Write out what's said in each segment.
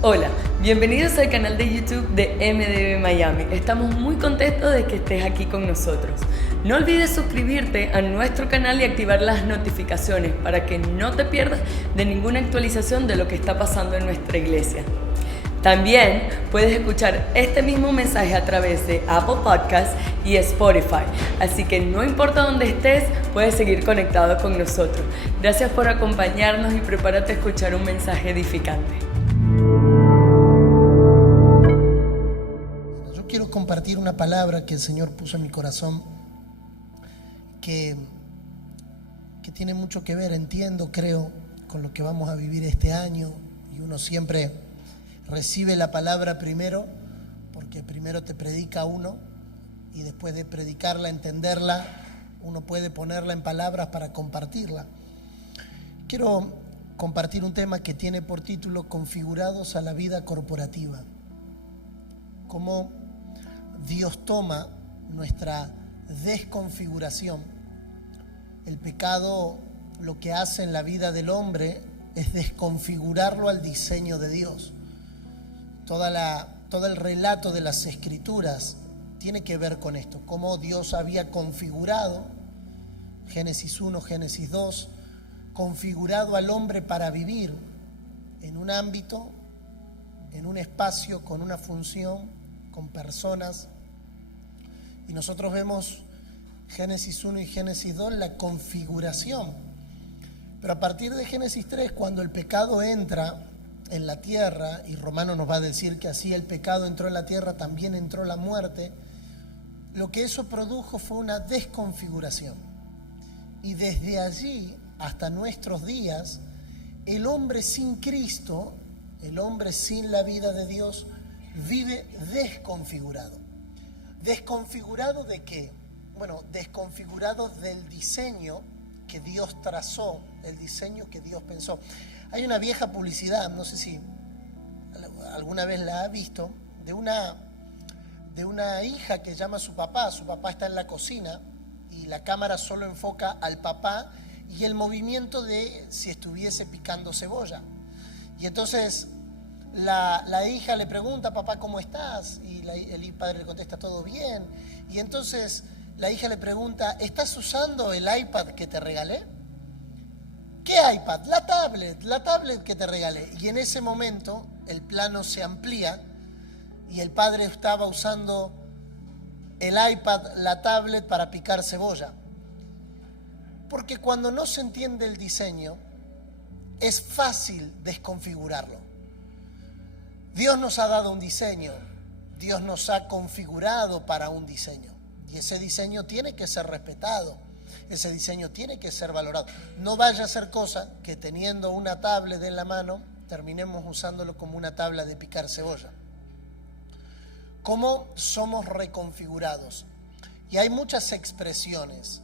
Hola, bienvenidos al canal de YouTube de MDB Miami. Estamos muy contentos de que estés aquí con nosotros. No olvides suscribirte a nuestro canal y activar las notificaciones para que no te pierdas de ninguna actualización de lo que está pasando en nuestra iglesia. También puedes escuchar este mismo mensaje a través de Apple Podcasts y Spotify, así que no importa dónde estés, puedes seguir conectado con nosotros. Gracias por acompañarnos y prepárate a escuchar un mensaje edificante. Yo quiero compartir una palabra que el Señor puso en mi corazón que tiene mucho que ver, entiendo, creo, con lo que vamos a vivir este año. Y uno siempre recibe la palabra primero, porque primero te predica uno y después de predicarla, entenderla, uno puede ponerla en palabras para compartirla. Quiero compartir un tema que tiene por título Configurados a la vida corporativa. Cómo Dios toma nuestra desconfiguración. El pecado lo que hace en la vida del hombre es desconfigurarlo al diseño de Dios. Todo el relato de las Escrituras tiene que ver con esto, cómo Dios había configurado, Génesis 1, Génesis 2, configurado al hombre para vivir en un ámbito, en un espacio, con una función, con personas. Y nosotros vemos Génesis 1 y Génesis 2, la configuración. Pero a partir de Génesis 3, cuando el pecado entra en la tierra, y Romano nos va a decir que así el pecado entró en la tierra, también entró la muerte, lo que eso produjo fue una desconfiguración. Y desde allí hasta nuestros días, el hombre sin Cristo, el hombre sin la vida de Dios, vive desconfigurado. ¿Desconfigurado de qué? Bueno, desconfigurado del diseño que Dios trazó, el diseño que Dios pensó. Hay una vieja publicidad, no sé si alguna vez la ha visto, de una hija que llama a su papá está en la cocina y la cámara solo enfoca al papá y el movimiento de si estuviese picando cebolla. Y entonces la hija le pregunta, papá, ¿cómo estás? Y el padre le contesta, todo bien. Y entonces la hija le pregunta, ¿estás usando el iPad que te regalé? ¿Qué iPad? La tablet que te regalé. Y en ese momento el plano se amplía y el padre estaba usando el iPad, la tablet para picar cebolla. Porque cuando no se entiende el diseño, es fácil desconfigurarlo. Dios nos ha dado un diseño, Dios nos ha configurado para un diseño. Y ese diseño tiene que ser respetado, ese diseño tiene que ser valorado. No vaya a ser cosa que teniendo una tablet en la mano, terminemos usándolo como una tabla de picar cebolla. ¿Cómo somos reconfigurados? Y hay muchas expresiones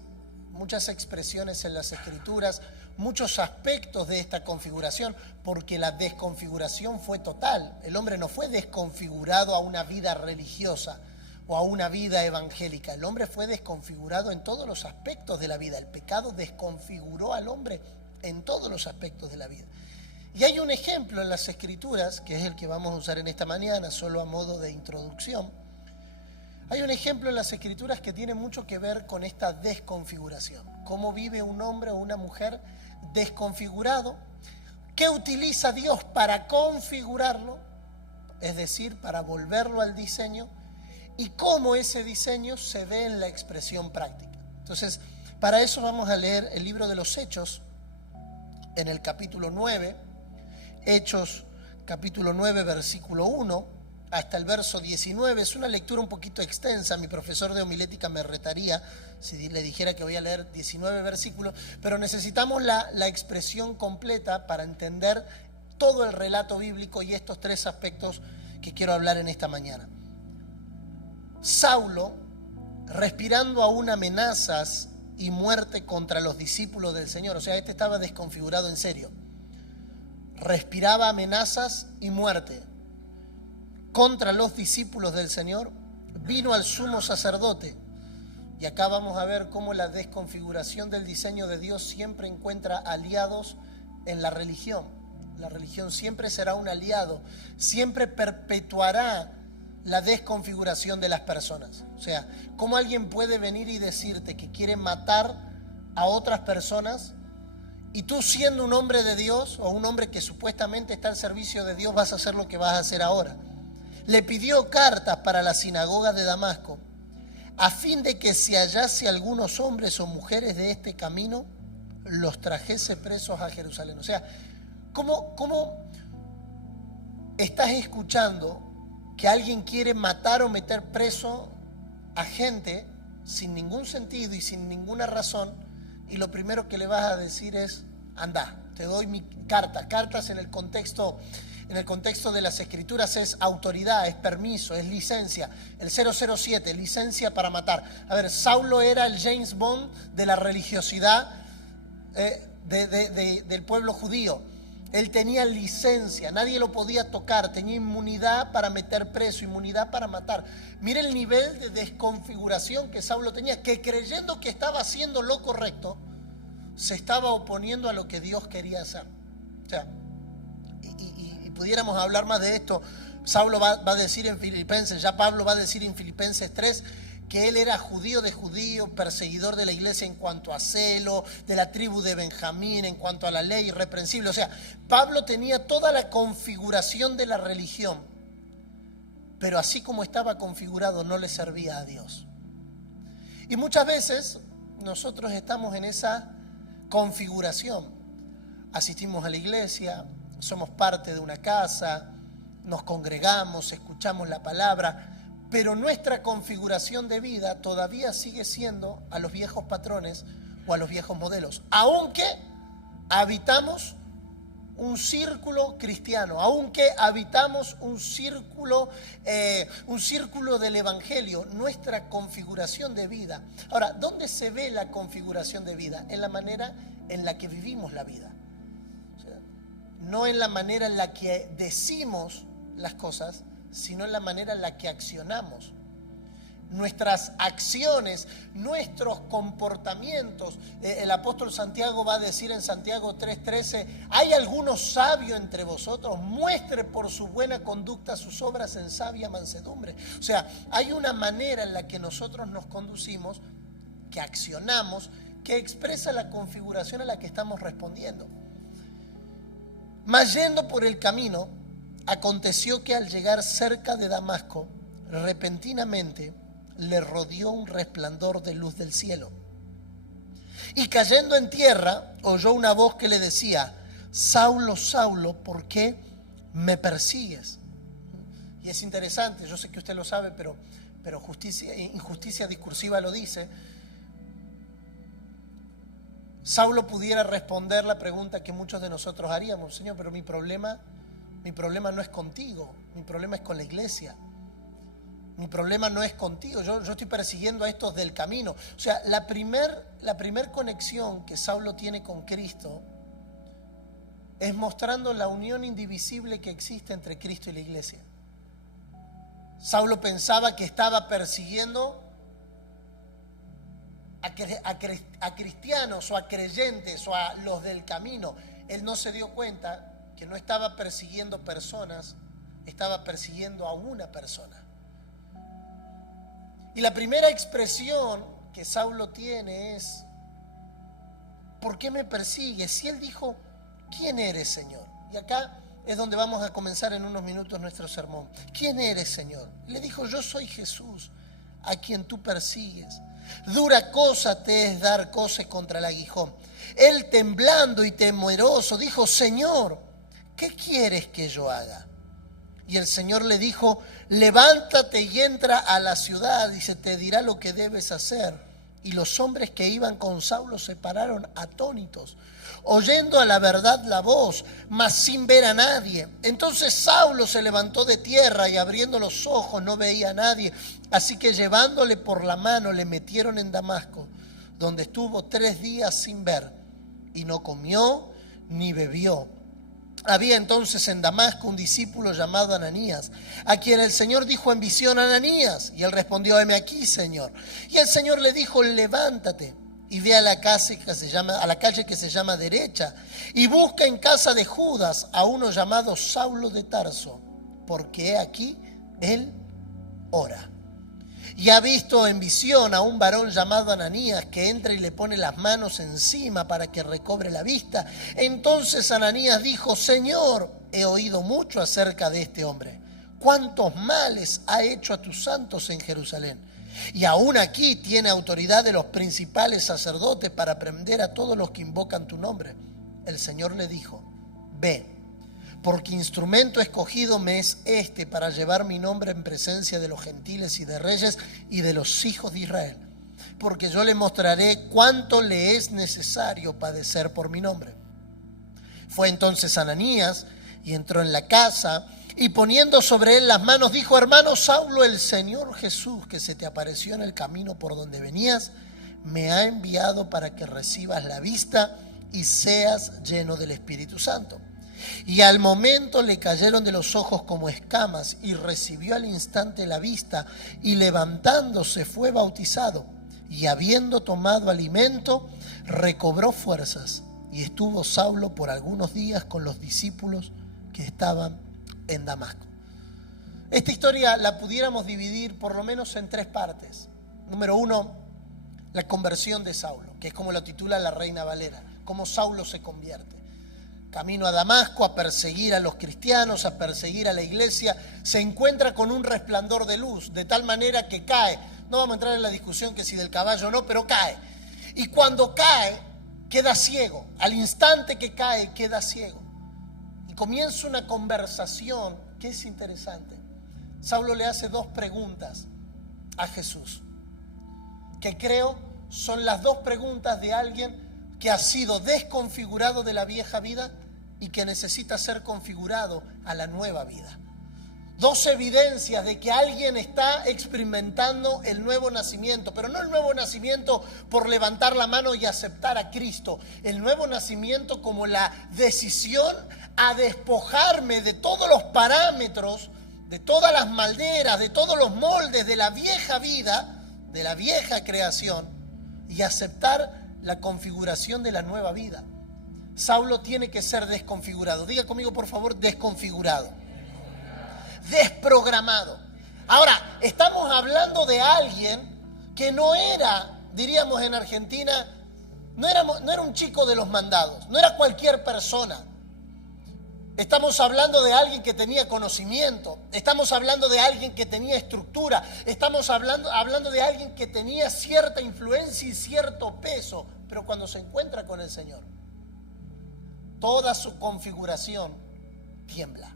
en las Escrituras, muchos aspectos de esta configuración, porque la desconfiguración fue total. El hombre no fue desconfigurado a una vida religiosa o a una vida evangélica. El hombre fue desconfigurado en todos los aspectos de la vida. El pecado desconfiguró al hombre en todos los aspectos de la vida. Y hay un ejemplo en las Escrituras, que es el que vamos a usar en esta mañana, solo a modo de introducción. Hay un ejemplo en las Escrituras que tiene mucho que ver con esta desconfiguración. Cómo vive un hombre o una mujer desconfigurado. ¿Qué utiliza Dios para configurarlo? Es decir, para volverlo al diseño. Y cómo ese diseño se ve en la expresión práctica. Entonces, para eso vamos a leer el libro de los Hechos, en el capítulo 9. Hechos, capítulo 9, versículo 1. Hasta el verso 19, es una lectura un poquito extensa, mi profesor de homilética me retaría si le dijera que voy a leer 19 versículos, pero necesitamos la expresión completa para entender todo el relato bíblico y estos tres aspectos que quiero hablar en esta mañana. Saulo, respirando aún amenazas y muerte contra los discípulos del Señor, o sea, este estaba desconfigurado en serio, respiraba amenazas y muerte contra los discípulos del Señor, vino al sumo sacerdote. Y acá vamos a ver cómo la desconfiguración del diseño de Dios siempre encuentra aliados en la religión. La religión siempre será un aliado, siempre perpetuará la desconfiguración de las personas. O sea, ¿cómo alguien puede venir y decirte que quiere matar a otras personas y tú, siendo un hombre de Dios o un hombre que supuestamente está al servicio de Dios, vas a hacer lo que vas a hacer ahora? Le pidió cartas para la sinagoga de Damasco a fin de que si hallase algunos hombres o mujeres de este camino, los trajese presos a Jerusalén. O sea, ¿cómo estás escuchando que alguien quiere matar o meter preso a gente sin ningún sentido y sin ninguna razón, y lo primero que le vas a decir es: anda, te doy mi carta? Cartas en el contexto de las escrituras es autoridad, es permiso, es licencia. El 007, licencia para matar. A ver, Saulo era el James Bond de la religiosidad del pueblo judío. Él tenía licencia, nadie lo podía tocar, tenía inmunidad para meter preso, inmunidad para matar. Mire el nivel de desconfiguración que Saulo tenía, que creyendo que estaba haciendo lo correcto, se estaba oponiendo a lo que Dios quería hacer. O sea, y pudiéramos hablar más de esto. Saulo va a decir en Filipenses, ya Pablo va a decir en Filipenses 3, que él era judío de judíos, perseguidor de la iglesia en cuanto a celo, de la tribu de Benjamín en cuanto a la ley, irreprensible. O sea, Pablo tenía toda la configuración de la religión, pero así como estaba configurado no le servía a Dios. Y muchas veces nosotros estamos en esa configuración. Asistimos a la iglesia, somos parte de una casa, nos congregamos, escuchamos la palabra, pero nuestra configuración de vida todavía sigue siendo a los viejos patrones o a los viejos modelos, aunque habitamos un círculo cristiano, aunque habitamos un círculo del evangelio. Nuestra configuración de vida. Ahora, ¿dónde se ve la configuración de vida? En la manera en la que vivimos la vida, o sea, no en la manera en la que decimos las cosas, sino en la manera en la que accionamos. Nuestras acciones, nuestros comportamientos. El apóstol Santiago va a decir en Santiago 3:13: ¿hay alguno sabio entre vosotros? Muestre por su buena conducta sus obras en sabia mansedumbre. O sea, hay una manera en la que nosotros nos conducimos, que accionamos, que expresa la configuración a la que estamos respondiendo. Mas yendo por el camino, aconteció que al llegar cerca de Damasco, repentinamente le rodeó un resplandor de luz del cielo. Y cayendo en tierra, oyó una voz que le decía: Saulo, Saulo, ¿por qué me persigues? Y es interesante, yo sé que usted lo sabe, pero injusticia discursiva lo dice. Saulo pudiera responder la pregunta que muchos de nosotros haríamos: Señor, pero mi problema no es contigo, mi problema es con la iglesia. Mi problema no es contigo, yo estoy persiguiendo a estos del camino. O sea, la primer conexión que Saulo tiene con Cristo es mostrando la unión indivisible que existe entre Cristo y la iglesia. Saulo pensaba que estaba persiguiendo a cristianos o a creyentes o a los del camino. Él no se dio cuenta que no estaba persiguiendo personas, estaba persiguiendo a una persona. Y la primera expresión que Saulo tiene es: ¿por qué me persigues? Si él dijo: ¿quién eres, Señor? Y acá es donde vamos a comenzar en unos minutos nuestro sermón. ¿Quién eres, Señor? Le dijo: yo soy Jesús, a quien tú persigues. Dura cosa te es dar coces contra el aguijón. Él, temblando y temeroso, dijo: Señor, ¿qué quieres que yo haga? Y el Señor le dijo: levántate y entra a la ciudad y se te dirá lo que debes hacer. Y los hombres que iban con Saulo se pararon atónitos, oyendo a la verdad la voz, mas sin ver a nadie. Entonces Saulo se levantó de tierra y abriendo los ojos no veía a nadie. Así que llevándole por la mano le metieron en Damasco, donde estuvo 3 días sin ver, y no comió ni bebió. Había entonces en Damasco un discípulo llamado Ananías, a quien el Señor dijo en visión: Ananías. Y él respondió: heme aquí, Señor. Y el Señor le dijo: levántate y ve a la calle que se llama Derecha, y busca en casa de Judas a uno llamado Saulo de Tarso, porque he aquí, él ora. Y ha visto en visión a un varón llamado Ananías que entra y le pone las manos encima para que recobre la vista. Entonces Ananías dijo: Señor, he oído mucho acerca de este hombre. Cuántos males ha hecho a tus santos en Jerusalén. Y aún aquí tiene autoridad de los principales sacerdotes para prender a todos los que invocan tu nombre. El Señor le dijo: ve, porque instrumento escogido me es este para llevar mi nombre en presencia de los gentiles y de reyes y de los hijos de Israel. Porque yo le mostraré cuánto le es necesario padecer por mi nombre. Fue entonces Ananías y entró en la casa, y poniendo sobre él las manos dijo: hermano Saulo, el Señor Jesús, que se te apareció en el camino por donde venías, me ha enviado para que recibas la vista y seas lleno del Espíritu Santo. Y al momento le cayeron de los ojos como escamas, y recibió al instante la vista, y levantándose fue bautizado, y habiendo tomado alimento, recobró fuerzas. Y estuvo Saulo por algunos días con los discípulos que estaban en Damasco. Esta historia la pudiéramos dividir por lo menos en tres partes. Número uno, la conversión de Saulo, que es como lo titula la Reina Valera, cómo Saulo se convierte. Camino a Damasco a perseguir a los cristianos, a perseguir a la iglesia, se encuentra con un resplandor de luz, de tal manera que cae. No vamos a entrar en la discusión que si del caballo o no, pero cae. Y cuando cae, queda ciego. Al instante que cae, queda ciego. Y comienza una conversación que es interesante. Saulo le hace dos preguntas a Jesús, que creo son las dos preguntas de alguien que ha sido desconfigurado de la vieja vida y que necesita ser configurado a la nueva vida. Dos evidencias de que alguien está experimentando el nuevo nacimiento, pero no el nuevo nacimiento por levantar la mano y aceptar a Cristo, el nuevo nacimiento como la decisión a despojarme de todos los parámetros, de todas las malderas, de todos los moldes de la vieja vida, de la vieja creación, y aceptar la configuración de la nueva vida. Saulo tiene que ser desconfigurado. Diga conmigo, por favor, desconfigurado. Desprogramado. Ahora, estamos hablando de alguien que no era, diríamos en Argentina, no era un chico de los mandados, no era cualquier persona. Estamos hablando de alguien que tenía conocimiento, estamos hablando de alguien que tenía estructura, estamos hablando de alguien que tenía cierta influencia y cierto peso, pero cuando se encuentra con el Señor, toda su configuración tiembla.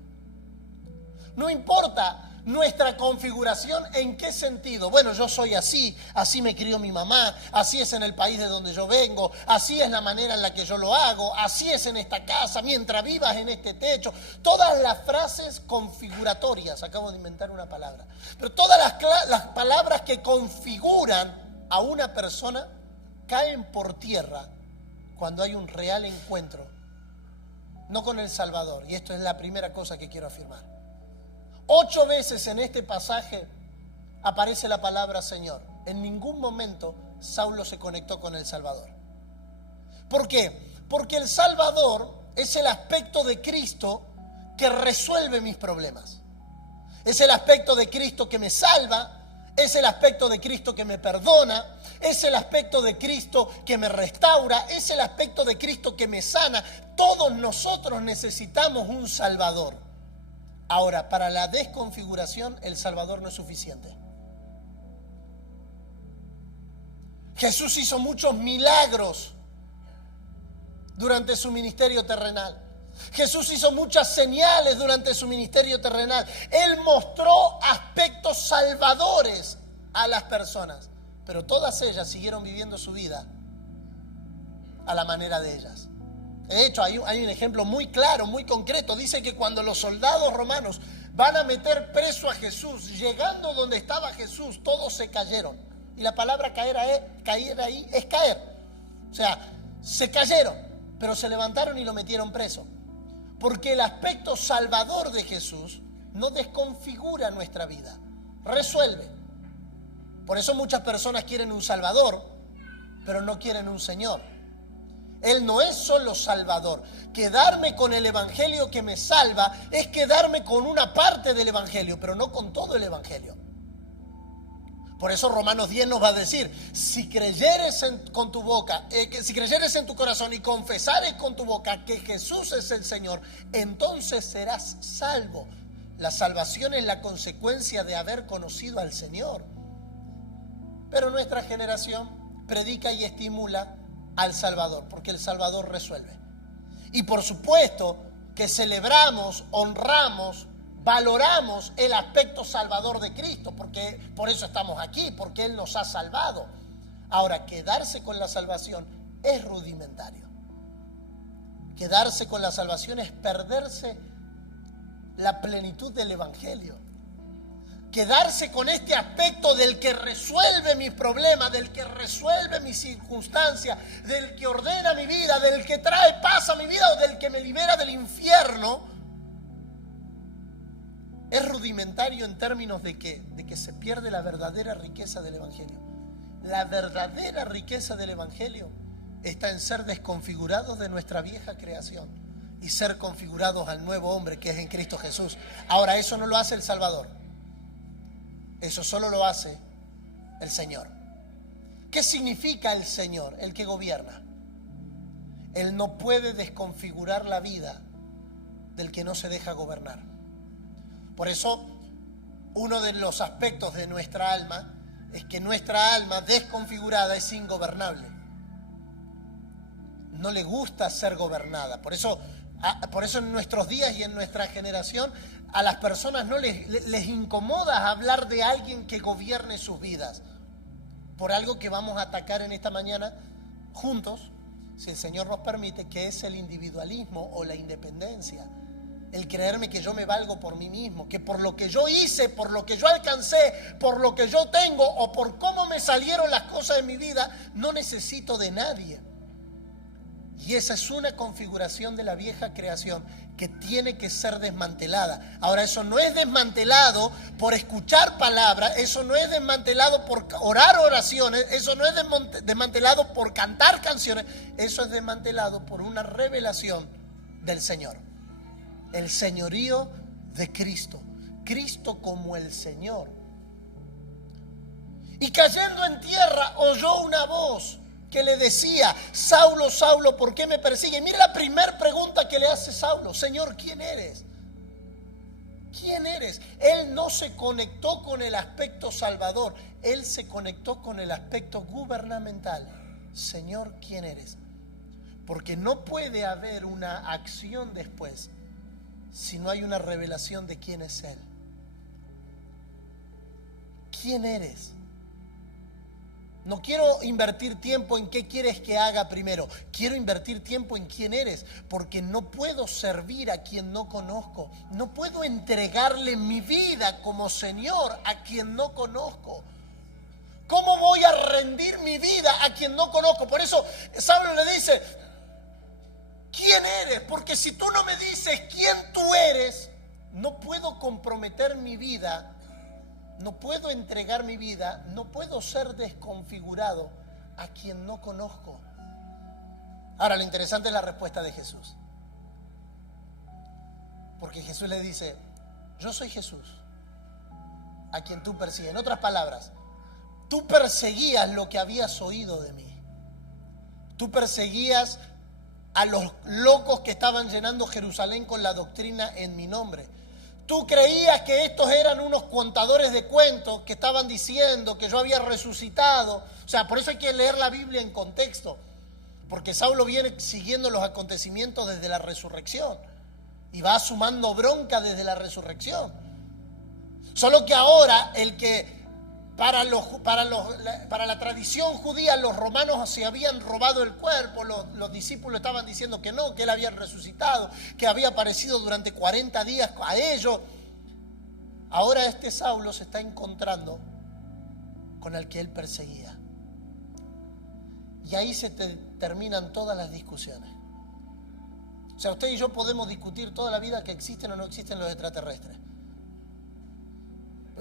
No importa nuestra configuración en qué sentido. Bueno, yo soy así, así me crió mi mamá, así es en el país de donde yo vengo, así es la manera en la que yo lo hago, así es en esta casa, mientras vivas en este techo. Todas las frases configuratorias, acabo de inventar una palabra, pero todas las palabras que configuran a una persona caen por tierra cuando hay un real encuentro, no con el Salvador. Y esto es la primera cosa que quiero afirmar. 8 veces en este pasaje aparece la palabra Señor. En ningún momento Saulo se conectó con el Salvador. ¿Por qué? Porque el Salvador es el aspecto de Cristo que resuelve mis problemas. Es el aspecto de Cristo que me salva, es el aspecto de Cristo que me perdona, es el aspecto de Cristo que me restaura, es el aspecto de Cristo que me sana. Todos nosotros necesitamos un Salvador. Ahora, para la desconfiguración, el Salvador no es suficiente. Jesús hizo muchos milagros durante su ministerio terrenal. Jesús hizo muchas señales durante su ministerio terrenal. Él mostró aspectos salvadores a las personas, pero todas ellas siguieron viviendo su vida a la manera de ellas. De hecho, hay un ejemplo muy claro, muy concreto. Dice que cuando los soldados romanos van a meter preso a Jesús, llegando donde estaba Jesús, todos se cayeron. Y la palabra caer ahí es caer. O sea, se cayeron, pero se levantaron y lo metieron preso. Porque el aspecto salvador de Jesús no desconfigura nuestra vida, resuelve. Por eso muchas personas quieren un Salvador, pero no quieren un Señor. Él no es solo Salvador. Quedarme con el Evangelio que me salva es quedarme con una parte del Evangelio, pero no con todo el Evangelio. Por eso Romanos 10 nos va a decir, si creyeres con tu boca, si creyeres en tu corazón y confesares con tu boca que Jesús es el Señor, entonces serás salvo. La salvación es la consecuencia de haber conocido al Señor. Pero nuestra generación predica y estimula al Salvador, porque el Salvador resuelve. Y por supuesto que celebramos, honramos, valoramos el aspecto salvador de Cristo, porque por eso estamos aquí, porque Él nos ha salvado. Ahora, quedarse con la salvación es rudimentario. Quedarse con la salvación es perderse la plenitud del Evangelio. Quedarse con este aspecto del que resuelve mis problemas, del que resuelve mis circunstancias, del que ordena mi vida, del que trae paz a mi vida o del que me libera del infierno, es rudimentario en términos de que se pierde la verdadera riqueza del Evangelio. La verdadera riqueza del Evangelio está en ser desconfigurados de nuestra vieja creación y ser configurados al nuevo hombre que es en Cristo Jesús. Ahora, eso no lo hace el Salvador. Eso solo lo hace el Señor. ¿Qué significa el Señor? El que gobierna. Él no puede desconfigurar la vida del que no se deja gobernar. Por eso, uno de los aspectos de nuestra alma es que nuestra alma desconfigurada es ingobernable. No le gusta ser gobernada. Por eso en nuestros días y en nuestra generación a las personas no les incomoda hablar de alguien que gobierne sus vidas. Por algo que vamos a atacar en esta mañana juntos, si el Señor nos permite, que es el individualismo o la independencia. El creerme que yo me valgo por mí mismo, que por lo que yo hice, por lo que yo alcancé, por lo que yo tengo o por cómo me salieron las cosas de mi vida, no necesito de nadie. Y esa es una configuración de la vieja creación que tiene que ser desmantelada. Ahora, eso no es desmantelado por escuchar palabras, eso no es desmantelado por orar oraciones, eso no es desmantelado por cantar canciones, eso es desmantelado por una revelación del Señor. El señorío de Cristo. Cristo como el Señor. Y cayendo en tierra oyó una voz que le decía: Saulo, Saulo, ¿por qué me persigue? Mira la primera pregunta que le hace Saulo: Señor, ¿quién eres? ¿Quién eres? Él no se conectó con el aspecto salvador, él se conectó con el aspecto gubernamental. Señor, ¿quién eres? Porque no puede haber una acción después si no hay una revelación de quién es Él. ¿Quién eres? No quiero invertir tiempo en qué quieres que haga primero. Quiero invertir tiempo en quién eres, porque no puedo servir a quien no conozco. No puedo entregarle mi vida como Señor a quien no conozco. ¿Cómo voy a rendir mi vida a quien no conozco? Por eso Saulo le dice: ¿quién eres? Porque si tú no me dices quién tú eres, no puedo comprometer mi vida. No puedo entregar mi vida, no puedo ser desconfigurado a quien no conozco. Ahora, lo interesante es la respuesta de Jesús. Porque Jesús le dice: yo soy Jesús, a quien tú persigues. En otras palabras, tú perseguías lo que habías oído de mí. Tú perseguías a los locos que estaban llenando Jerusalén con la doctrina en mi nombre. Tú creías que estos eran unos contadores de cuentos que estaban diciendo que yo había resucitado. O sea, por eso hay que leer la Biblia en contexto. Porque Saulo viene siguiendo los acontecimientos desde la resurrección. Y va sumando bronca desde la resurrección. Solo que ahora el que para la tradición judía los romanos se habían robado el cuerpo, los discípulos estaban diciendo que no, que él había resucitado, que había aparecido durante 40 días a ellos. Ahora este Saulo se está encontrando con el que él perseguía. Y ahí se terminan todas las discusiones. O sea, usted y yo podemos discutir toda la vida que existen o no existen los extraterrestres.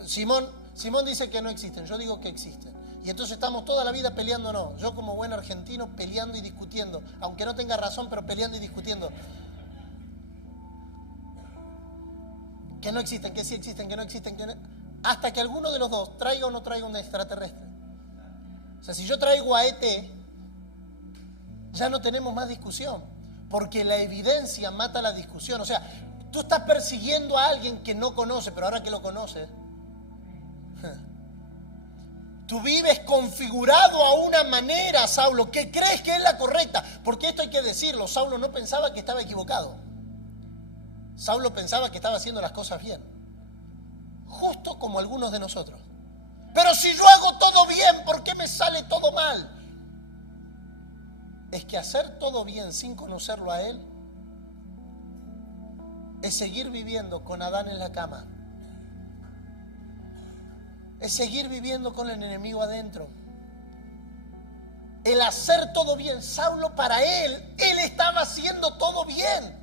Simón dice que no existen, yo digo que existen. Y entonces estamos toda la vida peleándonos. Yo como buen argentino peleando y discutiendo. Aunque no tenga razón, pero peleando y discutiendo. Que no existen, que sí existen, que no existen, que no... Hasta que alguno de los dos traiga o no traiga un extraterrestre. O sea, si yo traigo a ET, ya no tenemos más discusión. Porque la evidencia mata la discusión. O sea, tú estás persiguiendo a alguien que no conoce, pero ahora que lo conoces... Tú vives configurado a una manera, Saulo, que crees que es la correcta. Porque esto hay que decirlo, Saulo no pensaba que estaba equivocado. Saulo pensaba que estaba haciendo las cosas bien. Justo como algunos de nosotros. Pero si yo hago todo bien, ¿por qué me sale todo mal? Es que hacer todo bien sin conocerlo a él es seguir viviendo con Adán en la cama. Es seguir viviendo con el enemigo adentro. El hacer todo bien, Saulo para él estaba haciendo todo bien.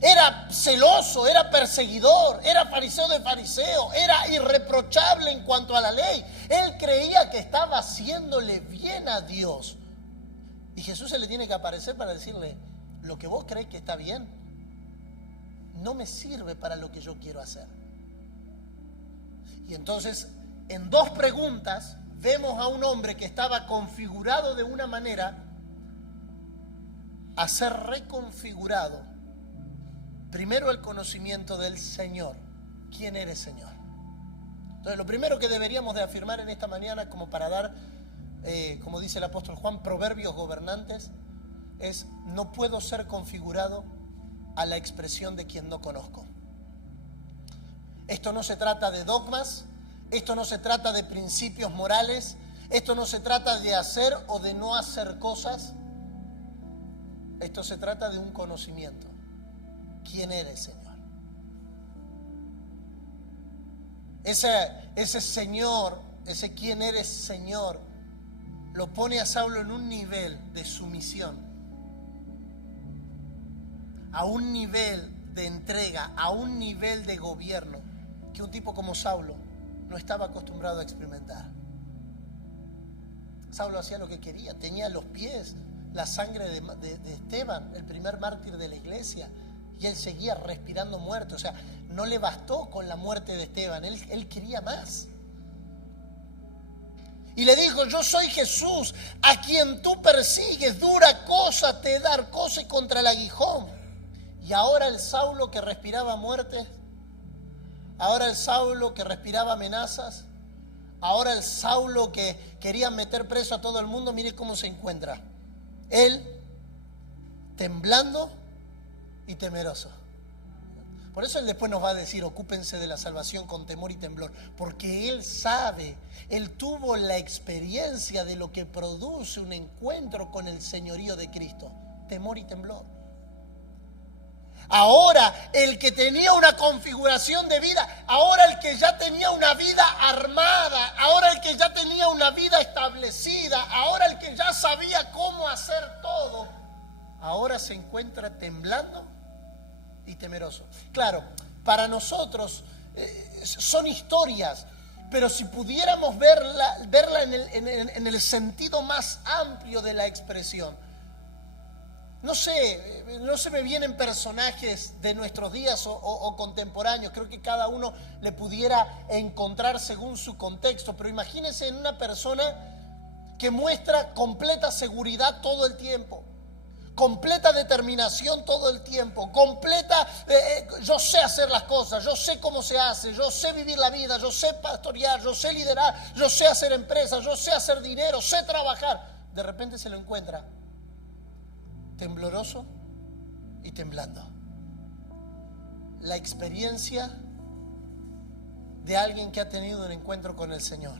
Era celoso, era perseguidor, era fariseo de fariseo, era irreprochable en cuanto a la ley. Él creía que estaba haciéndole bien a Dios. Y Jesús se le tiene que aparecer para decirle, lo que vos crees que está bien, no me sirve para lo que yo quiero hacer. Y entonces, en dos preguntas, vemos a un hombre que estaba configurado de una manera a ser reconfigurado. Primero el conocimiento del Señor. ¿Quién eres, Señor? Entonces lo primero que deberíamos de afirmar en esta mañana, como para dar, como dice el apóstol Juan, proverbios gobernantes, es: no puedo ser configurado a la expresión de quien no conozco. Esto no se trata de dogmas, esto no se trata de principios morales, esto no se trata de hacer o de no hacer cosas, esto se trata de un conocimiento. ¿Quién eres, Señor? Ese Señor, ese quién eres, Señor, lo pone a Saulo en un nivel de sumisión, a un nivel de entrega, a un nivel de gobierno que un tipo como Saulo no estaba acostumbrado a experimentar. Saulo hacía lo que quería, tenía a los pies la sangre de Esteban, el primer mártir de la iglesia, y él seguía respirando muerte. O sea, no le bastó con la muerte de Esteban, él quería más. Y le dijo: yo soy Jesús, a quien tú persigues, dura cosa te dar cosa contra el aguijón. Y ahora el Saulo que respiraba muerte, ahora el Saulo que respiraba amenazas, ahora el Saulo que quería meter preso a todo el mundo, mire cómo se encuentra. Él temblando y temeroso. Por eso él después nos va a decir: ocúpense de la salvación con temor y temblor, porque él sabe, él tuvo la experiencia de lo que produce un encuentro con el señorío de Cristo, temor y temblor. Ahora el que tenía una configuración de vida, ahora el que ya tenía una vida armada, ahora el que ya tenía una vida establecida, ahora el que ya sabía cómo hacer todo, ahora se encuentra temblando y temeroso. Claro, para nosotros son historias, pero si pudiéramos verla en el sentido más amplio de la expresión, no se me vienen personajes de nuestros días o contemporáneos. Creo que cada uno le pudiera encontrar según su contexto, pero imagínense en una persona que muestra completa seguridad todo el tiempo, completa determinación todo el tiempo, completa, yo sé hacer las cosas, yo sé cómo se hace, yo sé vivir la vida, yo sé pastorear, yo sé liderar, yo sé hacer empresas, yo sé hacer dinero, sé trabajar. De repente se lo encuentra tembloroso y temblando. La experiencia de alguien que ha tenido un encuentro con el Señor.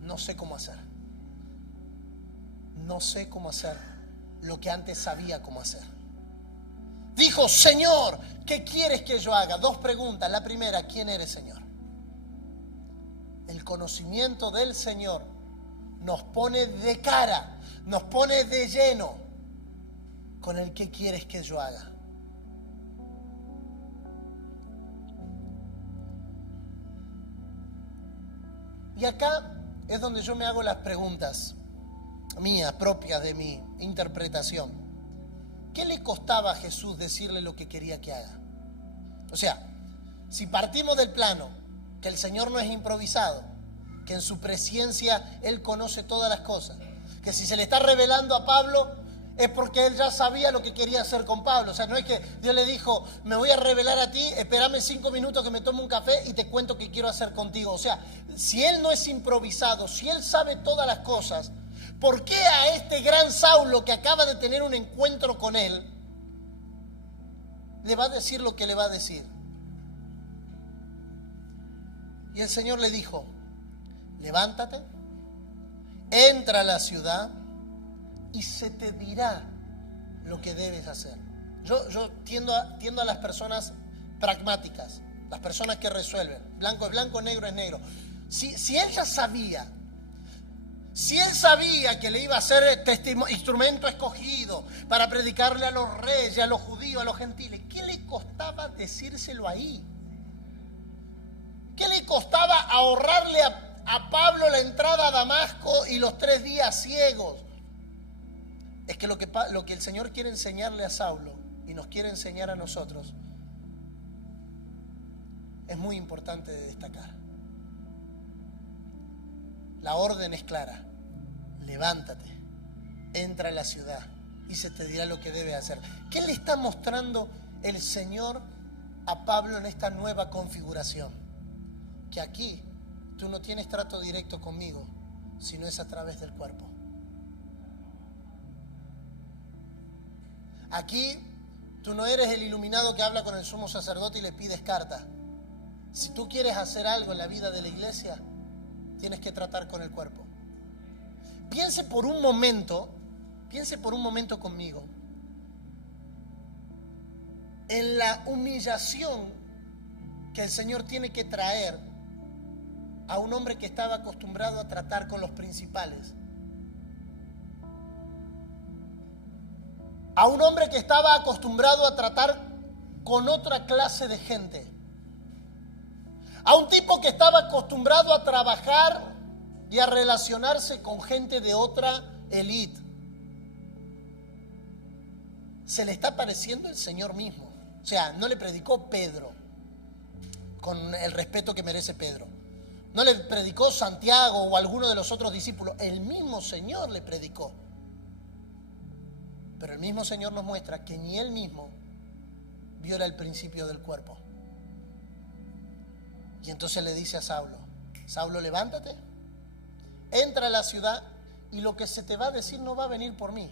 No sé cómo hacer. No sé cómo hacer lo que antes sabía cómo hacer. Dijo: Señor, ¿qué quieres que yo haga? Dos preguntas. La primera: ¿quién eres, Señor? El conocimiento del Señor nos pone de cara, nos pone de lleno con el ¿qué quieres que yo haga? Y acá es donde yo me hago las preguntas mías, propias de mi interpretación. ¿Qué le costaba a Jesús decirle lo que quería que haga? O sea, si partimos del plano que el Señor no es improvisado, que en su presciencia Él conoce todas las cosas, que si se le está revelando a Pablo es porque Él ya sabía lo que quería hacer con Pablo. O sea, no es que Dios le dijo, me voy a revelar a ti, espérame 5 minutos que me tome un café y te cuento qué quiero hacer contigo. O sea, si Él no es improvisado, si Él sabe todas las cosas, ¿por qué a este gran Saulo que acaba de tener un encuentro con Él le va a decir lo que le va a decir? Y el Señor le dijo, levántate, entra a la ciudad y se te dirá lo que debes hacer. Yo tiendo a las personas pragmáticas, las personas que resuelven. Blanco es blanco, negro es negro. Si él ya sabía, si él sabía que le iba a ser instrumento escogido para predicarle a los reyes, a los judíos, a los gentiles, ¿qué le costaba decírselo ahí? ¿Qué le costaba ahorrarle a Pablo la entrada a Damasco y los 3 días ciegos? Es que lo que el Señor quiere enseñarle a Saulo y nos quiere enseñar a nosotros es muy importante de destacar. La orden es clara: levántate, entra a la ciudad y se te dirá lo que debes hacer. ¿Qué le está mostrando el Señor a Pablo en esta nueva configuración? Que aquí tú no tienes trato directo conmigo, sino es a través del cuerpo. Aquí tú no eres el iluminado que habla con el sumo sacerdote y le pides carta. Si tú quieres hacer algo en la vida de la iglesia, tienes que tratar con el cuerpo. Piense por un momento conmigo en la humillación que el Señor tiene que traer a un hombre que estaba acostumbrado a tratar con los principales, a un hombre que estaba acostumbrado a tratar con otra clase de gente, a un tipo que estaba acostumbrado a trabajar y a relacionarse con gente de otra élite. Se le está pareciendo el Señor mismo. O sea, no le predicó Pedro, con el respeto que merece Pedro. No le predicó Santiago o alguno de los otros discípulos. El mismo Señor le predicó. Pero el mismo Señor nos muestra que ni Él mismo viola el principio del cuerpo. Y entonces le dice a Saulo: Saulo, levántate, entra a la ciudad y lo que se te va a decir no va a venir por mí.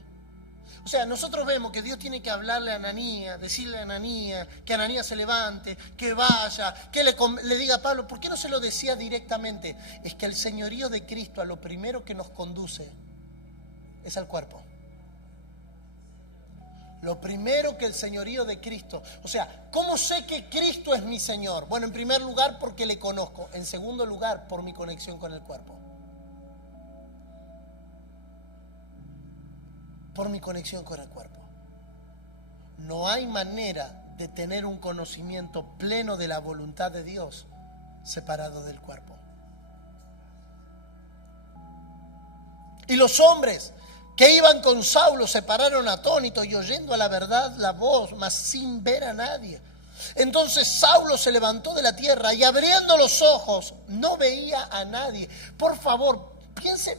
O sea, nosotros vemos que Dios tiene que hablarle a Ananías, decirle a Ananías, que Ananías se levante, que vaya, que le diga a Pablo. ¿Por qué no se lo decía directamente? Es que el señorío de Cristo a lo primero que nos conduce es al cuerpo. Lo primero que el señorío de Cristo, o sea, ¿cómo sé que Cristo es mi Señor? Bueno, en primer lugar porque le conozco, en segundo lugar por mi conexión con el cuerpo. Por mi conexión con el cuerpo. No hay manera de tener un conocimiento pleno de la voluntad de Dios separado del cuerpo. Y los hombres que iban con Saulo se pararon atónitos y oyendo a la verdad la voz, mas sin ver a nadie. Entonces Saulo se levantó de la tierra y abriendo los ojos no veía a nadie. Por favor,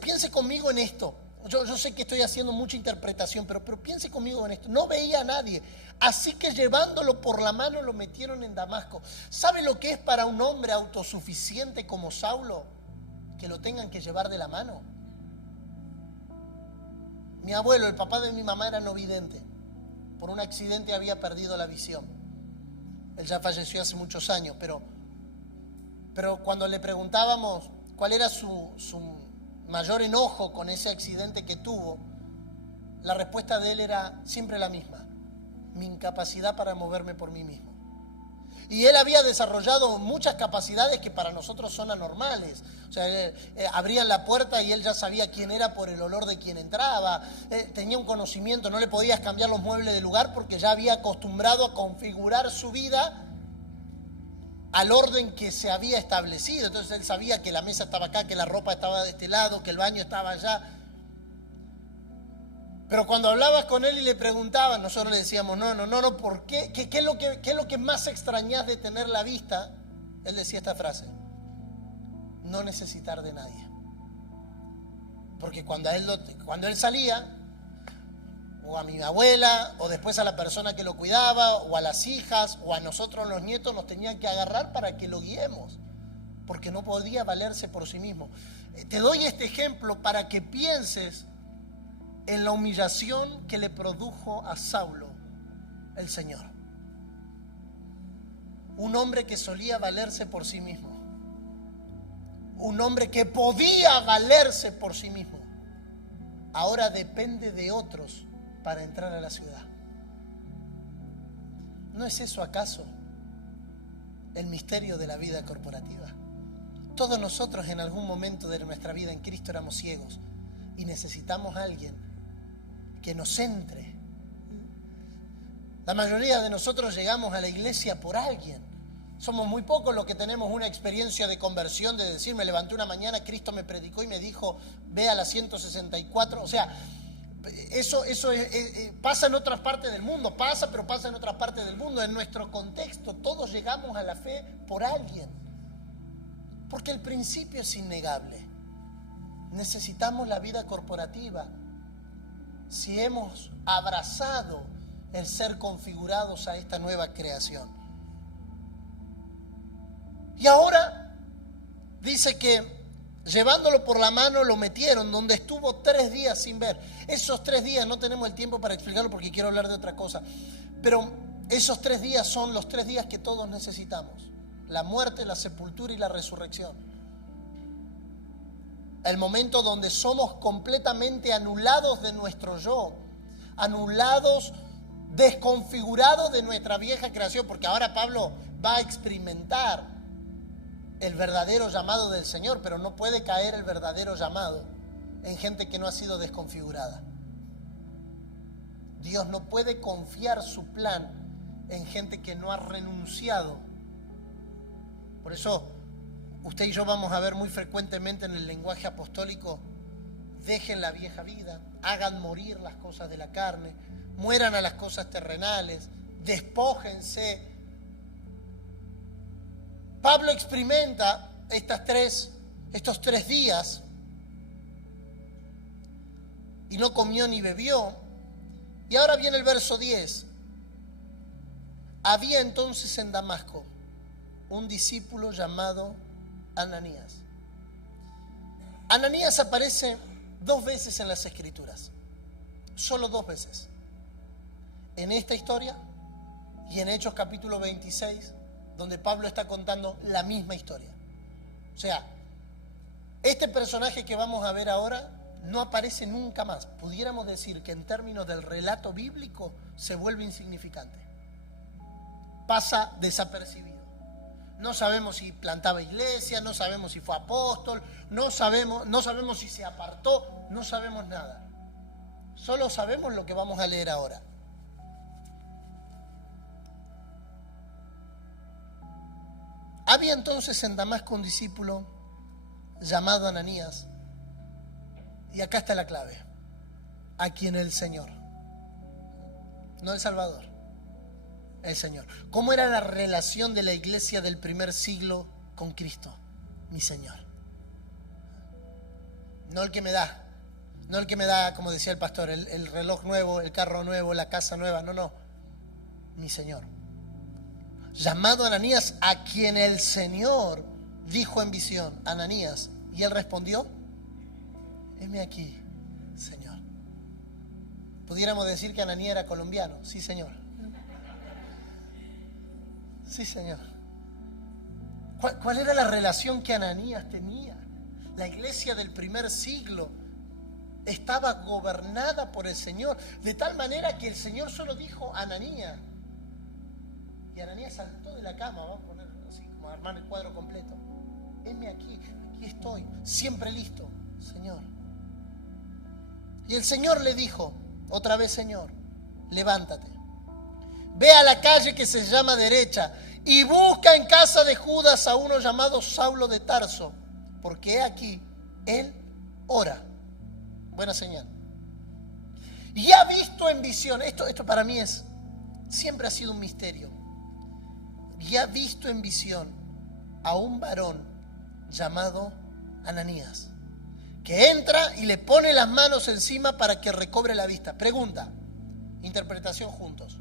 piense conmigo en esto. Yo sé que estoy haciendo mucha interpretación, pero piense conmigo en esto. No veía a nadie, así que llevándolo por la mano lo metieron en Damasco. ¿Sabe lo que es para un hombre autosuficiente como Saulo que lo tengan que llevar de la mano? Mi abuelo, el papá de mi mamá, era no vidente. Por un accidente había perdido la visión. Él ya falleció hace muchos años, pero cuando le preguntábamos cuál era su mayor enojo con ese accidente que tuvo, la respuesta de él era siempre la misma: mi incapacidad para moverme por mí mismo. Y él había desarrollado muchas capacidades que para nosotros son anormales. O sea, abrían la puerta y él ya sabía quién era por el olor de quien entraba. Tenía un conocimiento, no le podías cambiar los muebles de lugar porque ya había acostumbrado a configurar su vida al orden que se había establecido. Entonces él sabía que la mesa estaba acá, que la ropa estaba de este lado, que el baño estaba allá. Pero cuando hablabas con él y le preguntabas, nosotros le decíamos, no, ¿por qué? ¿Qué es lo que más extrañas de tener la vista? Él decía esta frase: no necesitar de nadie. Porque cuando él salía, o a mi abuela, o después a la persona que lo cuidaba, o a las hijas, o a nosotros los nietos, nos tenían que agarrar para que lo guiemos, porque no podía valerse por sí mismo. Te doy este ejemplo para que pienses en la humillación que le produjo a Saulo el Señor. Un hombre que solía valerse por sí mismo. Un hombre que podía valerse por sí mismo. Ahora depende de otros para entrar a la ciudad. ¿No es eso acaso el misterio de la vida corporativa? Todos nosotros en algún momento de nuestra vida en Cristo éramos ciegos y necesitamos a alguien que nos entre. La mayoría de nosotros llegamos a la iglesia por alguien. Somos muy pocos los que tenemos una experiencia de conversión, de decir, me levanté una mañana, Cristo me predicó y me dijo, ve a la 164. O sea, eso pasa en otras partes del mundo, pero pasa en otras partes del mundo. En nuestro contexto, todos llegamos a la fe por alguien. Porque el principio es innegable. Necesitamos la vida corporativa. Si hemos abrazado el ser configurados a esta nueva creación. Y ahora dice que llevándolo por la mano lo metieron donde estuvo 3 días sin ver. Esos 3 días no tenemos el tiempo para explicarlo porque quiero hablar de otra cosa. Pero esos 3 días son los 3 días que todos necesitamos. La muerte, la sepultura y la resurrección. El momento donde somos completamente anulados de nuestro yo, anulados, desconfigurados de nuestra vieja creación, porque ahora Pablo va a experimentar el verdadero llamado del Señor, pero no puede caer el verdadero llamado en gente que no ha sido desconfigurada. Dios no puede confiar su plan en gente que no ha renunciado. Por eso usted y yo vamos a ver muy frecuentemente en el lenguaje apostólico: dejen la vieja vida, hagan morir las cosas de la carne, mueran a las cosas terrenales, despójense. Pablo experimenta estos 3 días y no comió ni bebió. Y ahora viene el verso 10. Había entonces en Damasco un discípulo llamado Ananías. Ananías aparece 2 veces en las Escrituras, solo 2 veces. En esta historia y en Hechos capítulo 26, donde Pablo está contando la misma historia. O sea, este personaje que vamos a ver ahora no aparece nunca más. Pudiéramos decir que en términos del relato bíblico se vuelve insignificante. Pasa desapercibido. No sabemos si plantaba iglesia, no sabemos si fue apóstol, no sabemos si se apartó, no sabemos nada. Solo sabemos lo que vamos a leer ahora. Había entonces en Damasco un discípulo llamado Ananías, y acá está la clave: a quien el Señor, no el Salvador, el Señor. ¿Cómo era la relación de la iglesia del primer siglo con Cristo? Mi Señor. No el que me da, como decía el pastor, el reloj nuevo, el carro nuevo, la casa nueva, no, mi Señor. Llamado Ananías, a quien el Señor dijo en visión: Ananías. Y él respondió: heme aquí, Señor. Pudiéramos decir que Ananías era colombiano. Sí, Señor. Sí, Señor. ¿Cuál era la relación que Ananías tenía? La iglesia del primer siglo estaba gobernada por el Señor, de tal manera que el Señor solo dijo: Ananías. Y Ananías saltó de la cama, vamos a poner así, como a armar el cuadro completo. Heme aquí estoy, siempre listo, Señor. Y el Señor le dijo, otra vez: Señor, levántate, ve a la calle que se llama derecha y busca en casa de Judas a uno llamado Saulo de Tarso, porque he aquí, él ora. Buena señal. Y ha visto en visión, esto para mí siempre ha sido un misterio. Y ha visto en visión a un varón llamado Ananías, que entra y le pone las manos encima para que recobre la vista. Pregunta, interpretación juntos.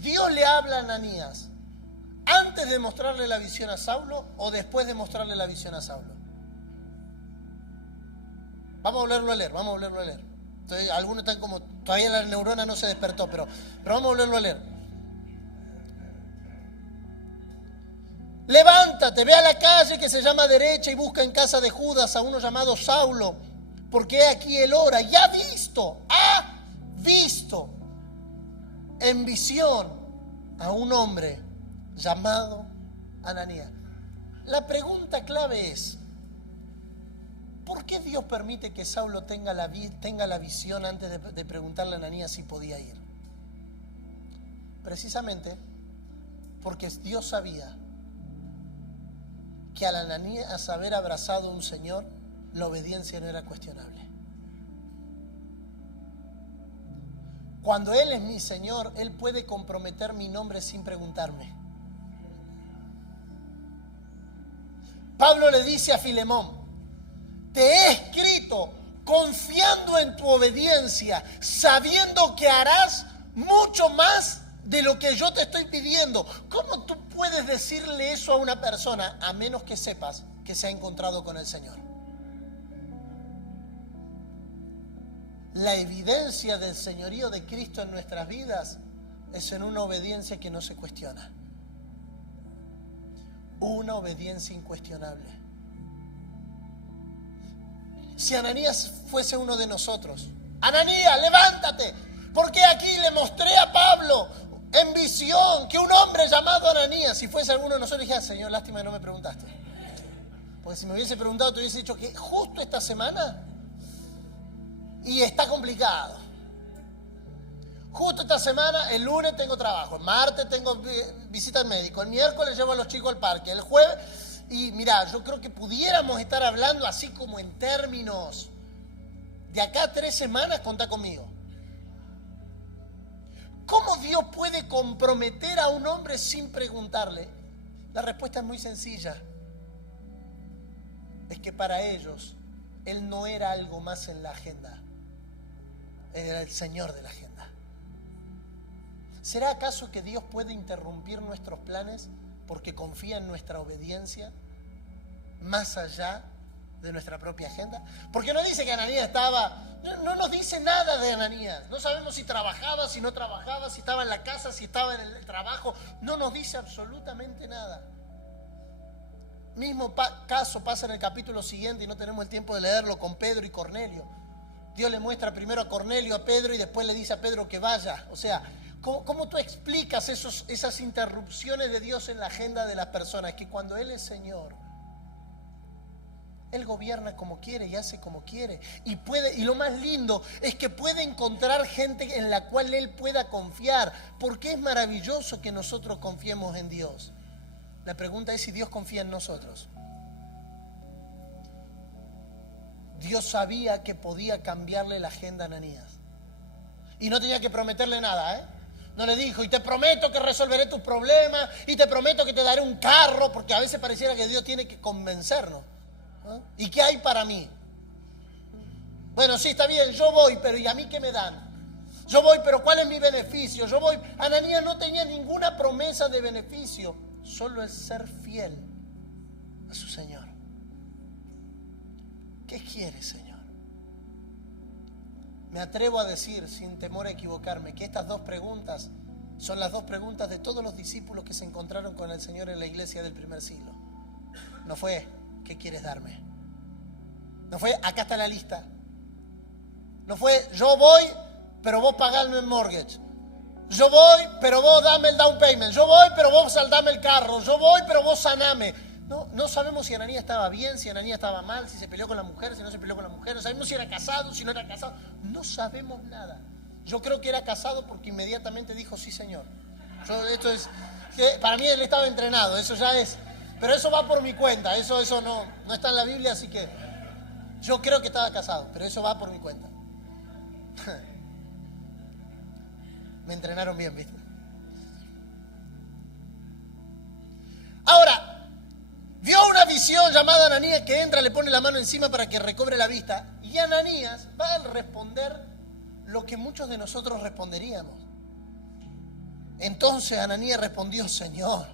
¿Dios le habla a Ananías antes de mostrarle la visión a Saulo o después de mostrarle la visión a Saulo? Vamos a volverlo a leer. Entonces, algunos están como, todavía la neurona no se despertó, pero vamos a volverlo a leer. Levántate, ve a la calle que se llama derecha y busca en casa de Judas a uno llamado Saulo, porque aquí él ora. Y ha visto en visión a un hombre llamado Ananías. La pregunta clave es, ¿por qué Dios permite que Saulo tenga la visión antes de preguntarle a Ananías si podía ir? Precisamente porque Dios sabía que al Ananías haber abrazado a un Señor, la obediencia no era cuestionable. Cuando Él es mi Señor, Él puede comprometer mi nombre sin preguntarme. Pablo le dice a Filemón, te he escrito confiando en tu obediencia, sabiendo que harás mucho más de lo que yo te estoy pidiendo. ¿Cómo tú puedes decirle eso a una persona a menos que sepas que se ha encontrado con el Señor? La evidencia del señorío de Cristo en nuestras vidas es en una obediencia que no se cuestiona. Una obediencia incuestionable. Si Ananías fuese uno de nosotros, Ananías, levántate, porque aquí le mostré a Pablo en visión que un hombre llamado Ananías, si fuese alguno de nosotros, dije, Señor, lástima que no me preguntaste. Porque si me hubiese preguntado, te hubiese dicho que justo esta semana, y está complicado. Justo esta semana, el lunes tengo trabajo, el martes tengo visita al médico, el miércoles llevo a los chicos al parque, el jueves, y mira, yo creo que pudiéramos estar hablando así como en términos de acá a 3 semanas, contá conmigo. ¿Cómo Dios puede comprometer a un hombre sin preguntarle? La respuesta es muy sencilla. Es que para ellos, Él no era algo más en la agenda. Él era el Señor de la agenda. ¿Será acaso que Dios puede interrumpir nuestros planes porque confía en nuestra obediencia más allá de nuestra propia agenda? Porque no dice que Ananías no nos dice nada de Ananías. No sabemos si trabajaba, si no trabajaba, si estaba en la casa, si estaba en el trabajo. No nos dice absolutamente nada. Mismo caso pasa en el capítulo siguiente y no tenemos el tiempo de leerlo, con Pedro y Cornelio. Dios le muestra primero a Cornelio, a Pedro, y después le dice a Pedro que vaya. O sea, ¿cómo tú explicas esas interrupciones de Dios en la agenda de las personas? Que cuando Él es Señor, Él gobierna como quiere y hace como quiere. Y lo más lindo es que puede encontrar gente en la cual Él pueda confiar. Porque es maravilloso que nosotros confiemos en Dios. La pregunta es si Dios confía en nosotros. Dios sabía que podía cambiarle la agenda a Ananías. Y no tenía que prometerle nada, ¿eh? No le dijo, y te prometo que resolveré tus problemas, y te prometo que te daré un carro, porque a veces pareciera que Dios tiene que convencernos. ¿Eh? ¿Y qué hay para mí? Bueno, sí, está bien, yo voy, pero ¿y a mí qué me dan? Yo voy, pero ¿cuál es mi beneficio? Yo voy. Ananías no tenía ninguna promesa de beneficio, solo el ser fiel a su Señor. ¿Qué quiere, Señor? Me atrevo a decir, sin temor a equivocarme, que estas 2 preguntas son las 2 preguntas de todos los discípulos que se encontraron con el Señor en la iglesia del primer siglo. No fue, ¿qué quieres darme? No fue, acá está la lista. No fue, yo voy, pero vos pagame el mortgage. Yo voy, pero vos dame el down payment. Yo voy, pero vos saldame el carro. Yo voy, pero vos saname. No sabemos si Ananías estaba bien, si Ananías estaba mal, si se peleó con la mujer, si no se peleó con la mujer. No sabemos si era casado, si no era casado. No sabemos nada. Yo creo que era casado porque inmediatamente dijo, sí, Señor. Esto es, que para mí él estaba entrenado, eso ya es, pero eso va por mi cuenta, eso no está en la Biblia, así que yo creo que estaba casado, pero eso va por mi cuenta. Me entrenaron bien, ¿viste? Ahora, vio una visión llamada Ananías que entra, le pone la mano encima para que recobre la vista. Y Ananías va a responder lo que muchos de nosotros responderíamos. Entonces Ananías respondió, Señor,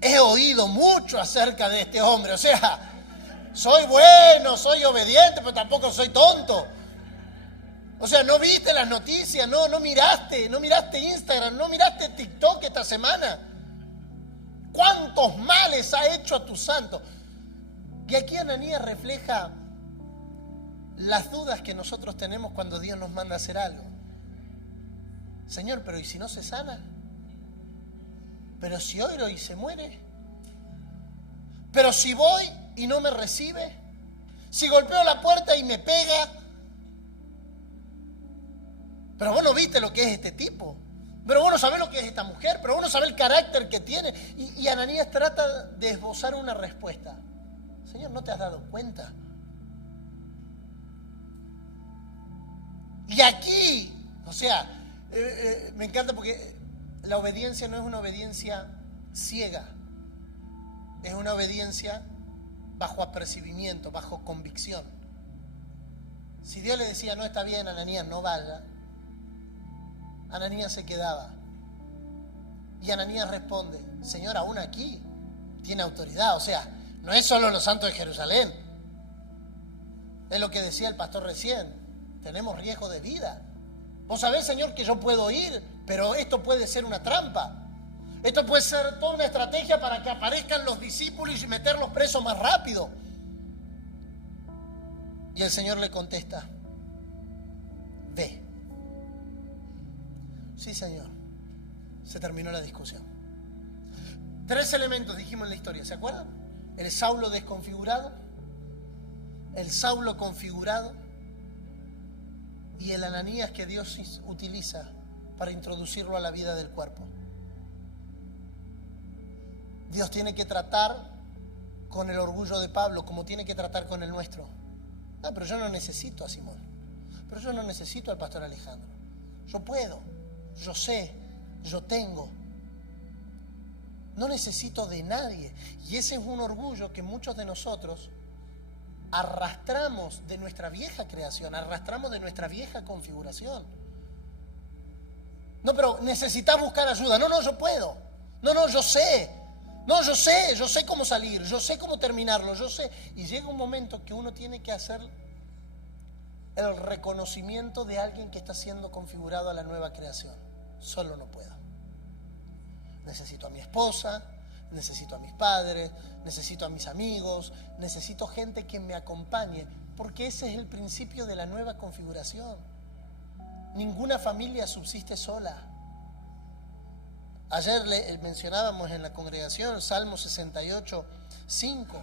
he oído mucho acerca de este hombre. O sea, soy bueno, soy obediente, pero tampoco soy tonto. O sea, no viste las noticias, no miraste Instagram, no miraste TikTok esta semana. ¿Cuántos males ha hecho a tu santo? Y aquí Ananías refleja las dudas que nosotros tenemos cuando Dios nos manda a hacer algo. Señor, pero ¿y si no se sana? ¿Pero si oro y se muere? ¿Pero si voy y no me recibe? ¿Si golpeo la puerta y me pega? Pero vos no viste lo que es este tipo. Pero vos no sabés lo que es esta mujer. Pero vos no sabés el carácter que tiene. Y Ananías trata de esbozar una respuesta. Señor, ¿no te has dado cuenta? Y aquí, o sea, me encanta porque la obediencia no es una obediencia ciega. Es una obediencia bajo apercibimiento, bajo convicción. Si Dios le decía, no está bien, Ananías, no vaya, Ananías se quedaba. Y Ananías responde, Señor, aún aquí tiene autoridad. O sea, no es solo los santos de Jerusalén. Es lo que decía el pastor recién. Tenemos riesgo de vida. Vos sabés, Señor, que yo puedo ir, pero esto puede ser una trampa. Esto puede ser toda una estrategia para que aparezcan los discípulos y meterlos presos más rápido. Y el Señor le contesta, ve. Sí, Señor. Se terminó la discusión. 3 elementos dijimos en la historia, ¿se acuerdan? El Saulo desconfigurado, el Saulo configurado y el Ananías que Dios utiliza para introducirlo a la vida del cuerpo. Dios tiene que tratar con el orgullo de Pablo como tiene que tratar con el nuestro. Ah, pero yo no necesito a Simón. Pero yo no necesito al pastor Alejandro. Yo puedo, yo sé, yo tengo. No necesito de nadie. Y ese es un orgullo que muchos de nosotros arrastramos de nuestra vieja creación, arrastramos de nuestra vieja configuración. No, pero necesitas buscar ayuda. No, yo puedo. No, yo sé. No, yo sé cómo salir, yo sé cómo terminarlo, yo sé. Y llega un momento que uno tiene que hacer el reconocimiento de alguien que está siendo configurado a la nueva creación. Solo no puedo. Necesito a mi esposa, necesito a mis padres, necesito a mis amigos, necesito gente que me acompañe, porque ese es el principio de la nueva configuración. Ninguna familia subsiste sola. Ayer mencionábamos en la congregación Salmo 68, 5.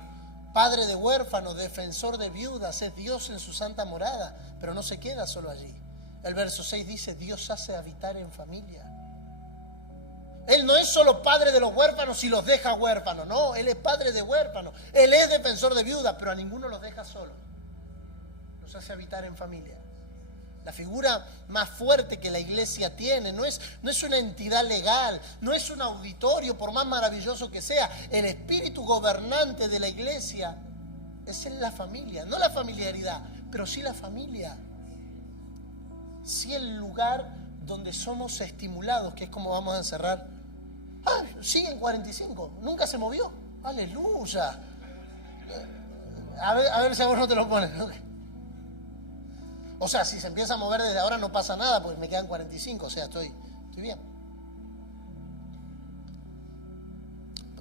Padre de huérfanos, defensor de viudas, es Dios en su santa morada, pero no se queda solo allí. El verso 6 dice, Dios hace habitar en familia. Él no es solo padre de los huérfanos y los deja huérfanos, no, Él es padre de huérfanos, Él es defensor de viudas, pero a ninguno los deja solo. Los hace habitar en familia. La figura más fuerte que la iglesia tiene no es una entidad legal, no es un auditorio, por más maravilloso que sea. El espíritu gobernante de la iglesia es en la familia, no la familiaridad, pero sí la familia. Sí el lugar donde somos estimulados, que es como vamos a cerrar. Sigue en 45, nunca se movió. Aleluya. A ver si a vos no te lo pones. Okay. O sea, si se empieza a mover desde ahora no pasa nada, porque me quedan 45, o sea, estoy bien.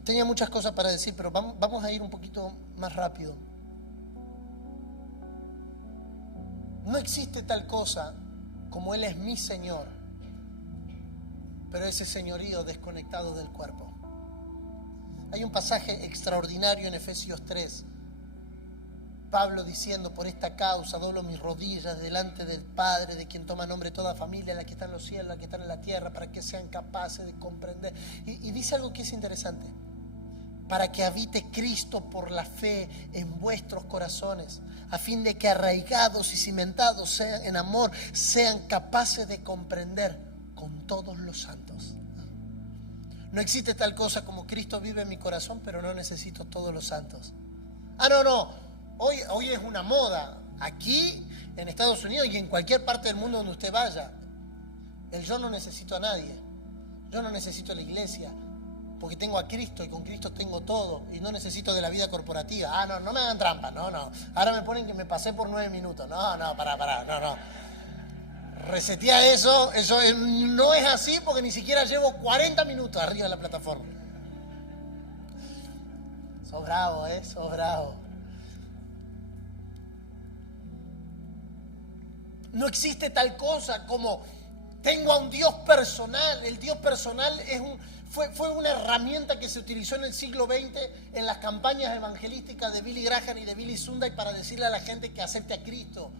Tenía muchas cosas para decir, pero vamos a ir un poquito más rápido. No existe tal cosa como Él es mi Señor, pero ese señorío desconectado del cuerpo. Hay un pasaje extraordinario en Efesios 3. Pablo diciendo, por esta causa doblo mis rodillas delante del Padre, de quien toma nombre toda familia, la que está en los cielos, la que está en la tierra, para que sean capaces de comprender. Y dice algo que es interesante: para que habite Cristo por la fe en vuestros corazones, a fin de que arraigados y cimentados sean en amor, sean capaces de comprender con todos los santos. No existe tal cosa como Cristo vive en mi corazón, pero no necesito todos los santos. No. Hoy es una moda. Aquí, en Estados Unidos y en cualquier parte del mundo donde usted vaya, el yo no necesito a nadie. Yo no necesito a la iglesia, porque tengo a Cristo y con Cristo tengo todo. Y no necesito de la vida corporativa. No me hagan trampa. No. Ahora me ponen que me pasé por 9 minutos. No. Resetea eso no es así, porque ni siquiera llevo 40 minutos arriba de la plataforma. Sos bravo, sos bravo. No existe tal cosa como tengo a un Dios personal. El Dios personal fue una herramienta que se utilizó en el siglo XX en las campañas evangelísticas de Billy Graham y de Billy Sunday para decirle a la gente que acepte a Cristo.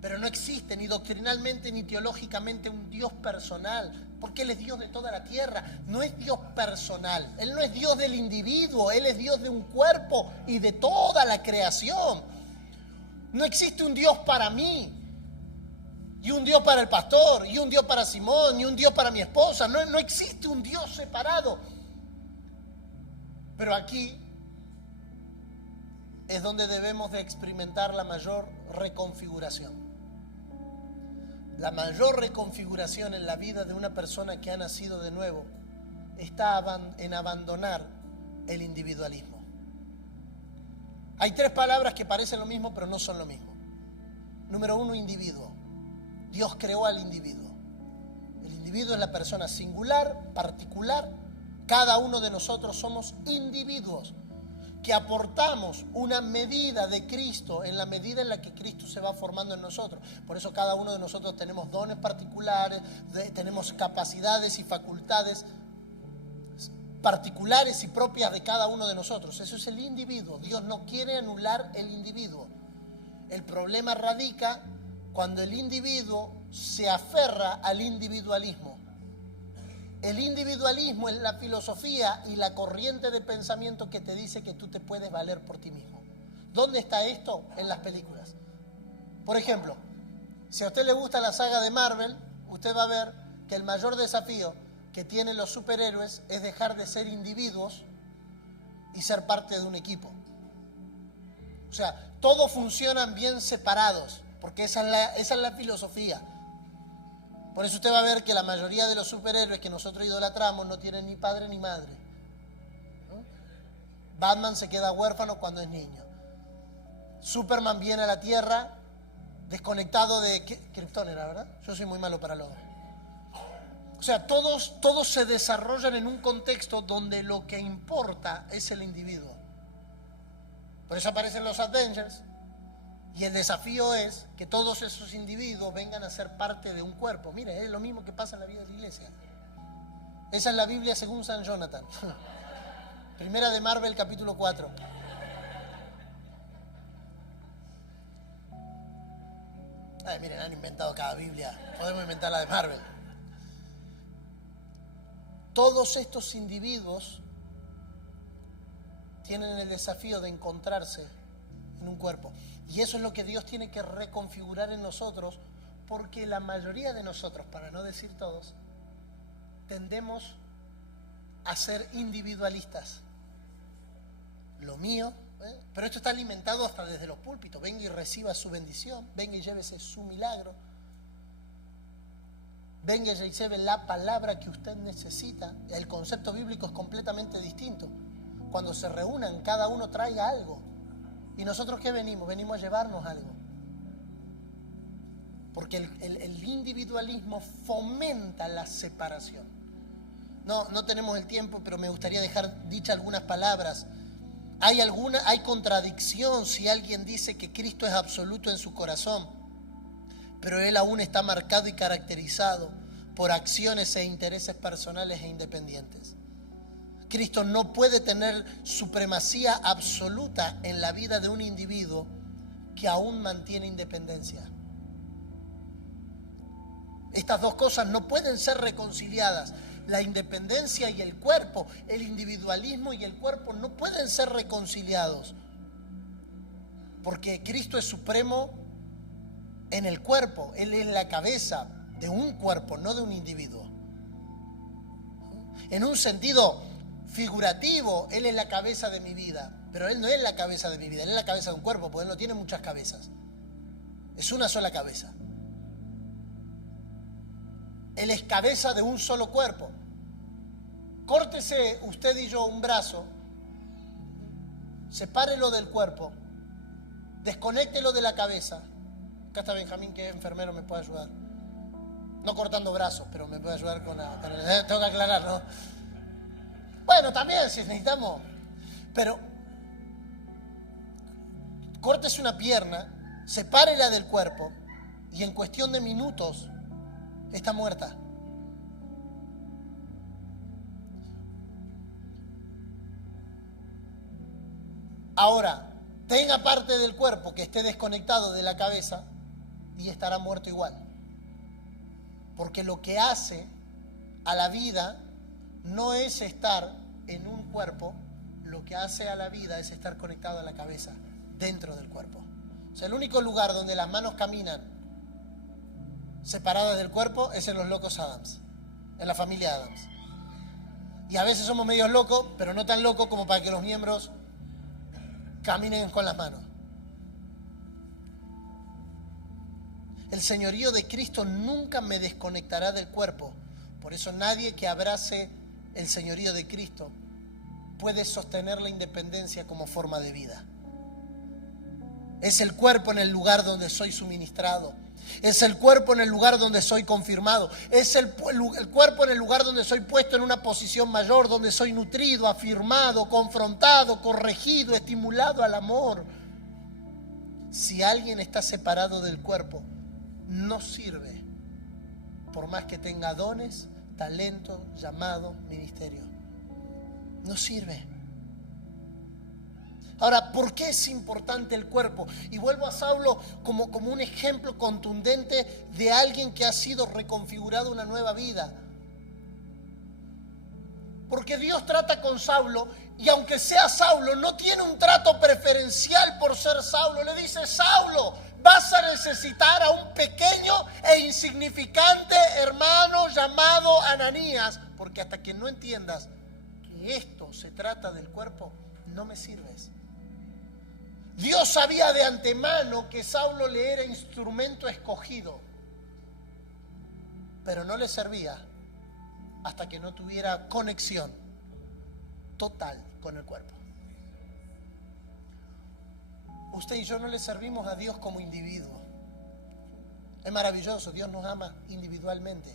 Pero no existe ni doctrinalmente ni teológicamente un Dios personal, porque Él es Dios de toda la tierra. No es Dios personal. Él no es Dios del individuo. Él es Dios de un cuerpo y de toda la creación. No existe un Dios para mí, y un Dios para el pastor, y un Dios para Simón, y un Dios para mi esposa. No existe un Dios separado. Pero aquí es donde debemos de experimentar la mayor reconfiguración. La mayor reconfiguración en la vida de una persona que ha nacido de nuevo está en abandonar el individualismo. Hay 3 palabras que parecen lo mismo, pero no son lo mismo. Número 1, individuo. Dios creó al individuo. El individuo es la persona singular, particular. Cada uno de nosotros somos individuos que aportamos una medida de Cristo en la medida en la que Cristo se va formando en nosotros. Por eso cada uno de nosotros tenemos dones particulares, tenemos capacidades y facultades particulares y propias de cada uno de nosotros. Eso es el individuo. Dios no quiere anular el individuo. El problema radica cuando el individuo se aferra al individualismo. El individualismo es la filosofía y la corriente de pensamiento que te dice que tú te puedes valer por ti mismo. ¿Dónde está esto? En las películas. Por ejemplo, si a usted le gusta la saga de Marvel, usted va a ver que el mayor desafío que tienen los superhéroes es dejar de ser individuos y ser parte de un equipo. O sea, todos funcionan bien separados, porque esa es la filosofía. Por eso usted va a ver que la mayoría de los superhéroes que nosotros idolatramos no tienen ni padre ni madre, ¿no? Batman se queda huérfano cuando es niño. Superman viene a la Tierra desconectado de Krypton, ¿era verdad? Yo soy muy malo para los... O sea, todos se desarrollan en un contexto donde lo que importa es el individuo. Por eso aparecen los Avengers. Y el desafío es que todos esos individuos vengan a ser parte de un cuerpo. Mire, es lo mismo que pasa en la vida de la iglesia. Esa es la Biblia según San Jonathan. Primera de Marvel, capítulo 4. Miren, han inventado cada Biblia. Podemos inventar la de Marvel. Todos estos individuos tienen el desafío de encontrarse en un cuerpo. Y eso es lo que Dios tiene que reconfigurar en nosotros, porque la mayoría de nosotros, para no decir todos, tendemos a ser individualistas. Lo mío, pero esto está alimentado hasta desde los púlpitos. Venga y reciba su bendición, venga y llévese su milagro, venga y lleve la palabra que usted necesita. El concepto bíblico es completamente distinto. Cuando se reúnan, cada uno traiga algo. ¿Y nosotros qué venimos? Venimos a llevarnos algo. Porque el individualismo fomenta la separación. No tenemos el tiempo, pero me gustaría dejar dichas algunas palabras. Hay contradicción si alguien dice que Cristo es absoluto en su corazón, pero Él aún está marcado y caracterizado por acciones e intereses personales e independientes. Cristo no puede tener supremacía absoluta en la vida de un individuo que aún mantiene independencia. Estas dos cosas no pueden ser reconciliadas. La independencia y el cuerpo, el individualismo y el cuerpo no pueden ser reconciliados. Porque Cristo es supremo en el cuerpo. Él es la cabeza de un cuerpo, no de un individuo. En un sentido figurativo, Él es la cabeza de mi vida. Pero Él no es la cabeza de mi vida, Él es la cabeza de un cuerpo, porque Él no tiene muchas cabezas. Es una sola cabeza. Él es cabeza de un solo cuerpo. Córtese usted y yo un brazo, sepárelo del cuerpo, desconéctelo de la cabeza. Acá está Benjamín, que es enfermero, me puede ayudar. No cortando brazos, pero me puede ayudar con el... Tengo que aclarar, ¿no? Bueno, también si necesitamos. Pero córtese una pierna, sepárela del cuerpo y en cuestión de minutos está muerta. Ahora, tenga parte del cuerpo que esté desconectado de la cabeza y estará muerto igual. Porque lo que hace a la vida no es estar en un cuerpo, lo que hace a la vida es estar conectado a la cabeza, dentro del cuerpo. O sea, el único lugar donde las manos caminan separadas del cuerpo es en los locos Adams, en la familia Adams. Y a veces somos medios locos, pero no tan locos como para que los miembros caminen con las manos. El señorío de Cristo nunca me desconectará del cuerpo. Por eso nadie que abrace el señorío de Cristo puede sostener la independencia como forma de vida. Es el cuerpo en el lugar donde soy suministrado. Es el cuerpo en el lugar donde soy confirmado. Es el cuerpo en el lugar donde soy puesto en una posición mayor, donde soy nutrido, afirmado, confrontado, corregido, estimulado al amor. Si alguien está separado del cuerpo, no sirve, por más que tenga dones, talento, llamado, ministerio. No sirve. Ahora, ¿por qué es importante el cuerpo? Y vuelvo a Saulo como un ejemplo contundente de alguien que ha sido reconfigurado a una nueva vida. Porque Dios trata con Saulo y aunque sea Saulo, no tiene un trato preferencial por ser Saulo. Le dice: Saulo, vas a necesitar a un pequeño e insignificante hermano llamado Ananías, porque hasta que no entiendas que esto se trata del cuerpo, no me sirves. Dios sabía de antemano que Saulo le era instrumento escogido, pero no le servía hasta que no tuviera conexión total con el cuerpo. Usted y yo no le servimos a Dios como individuo. Es maravilloso, Dios nos ama individualmente,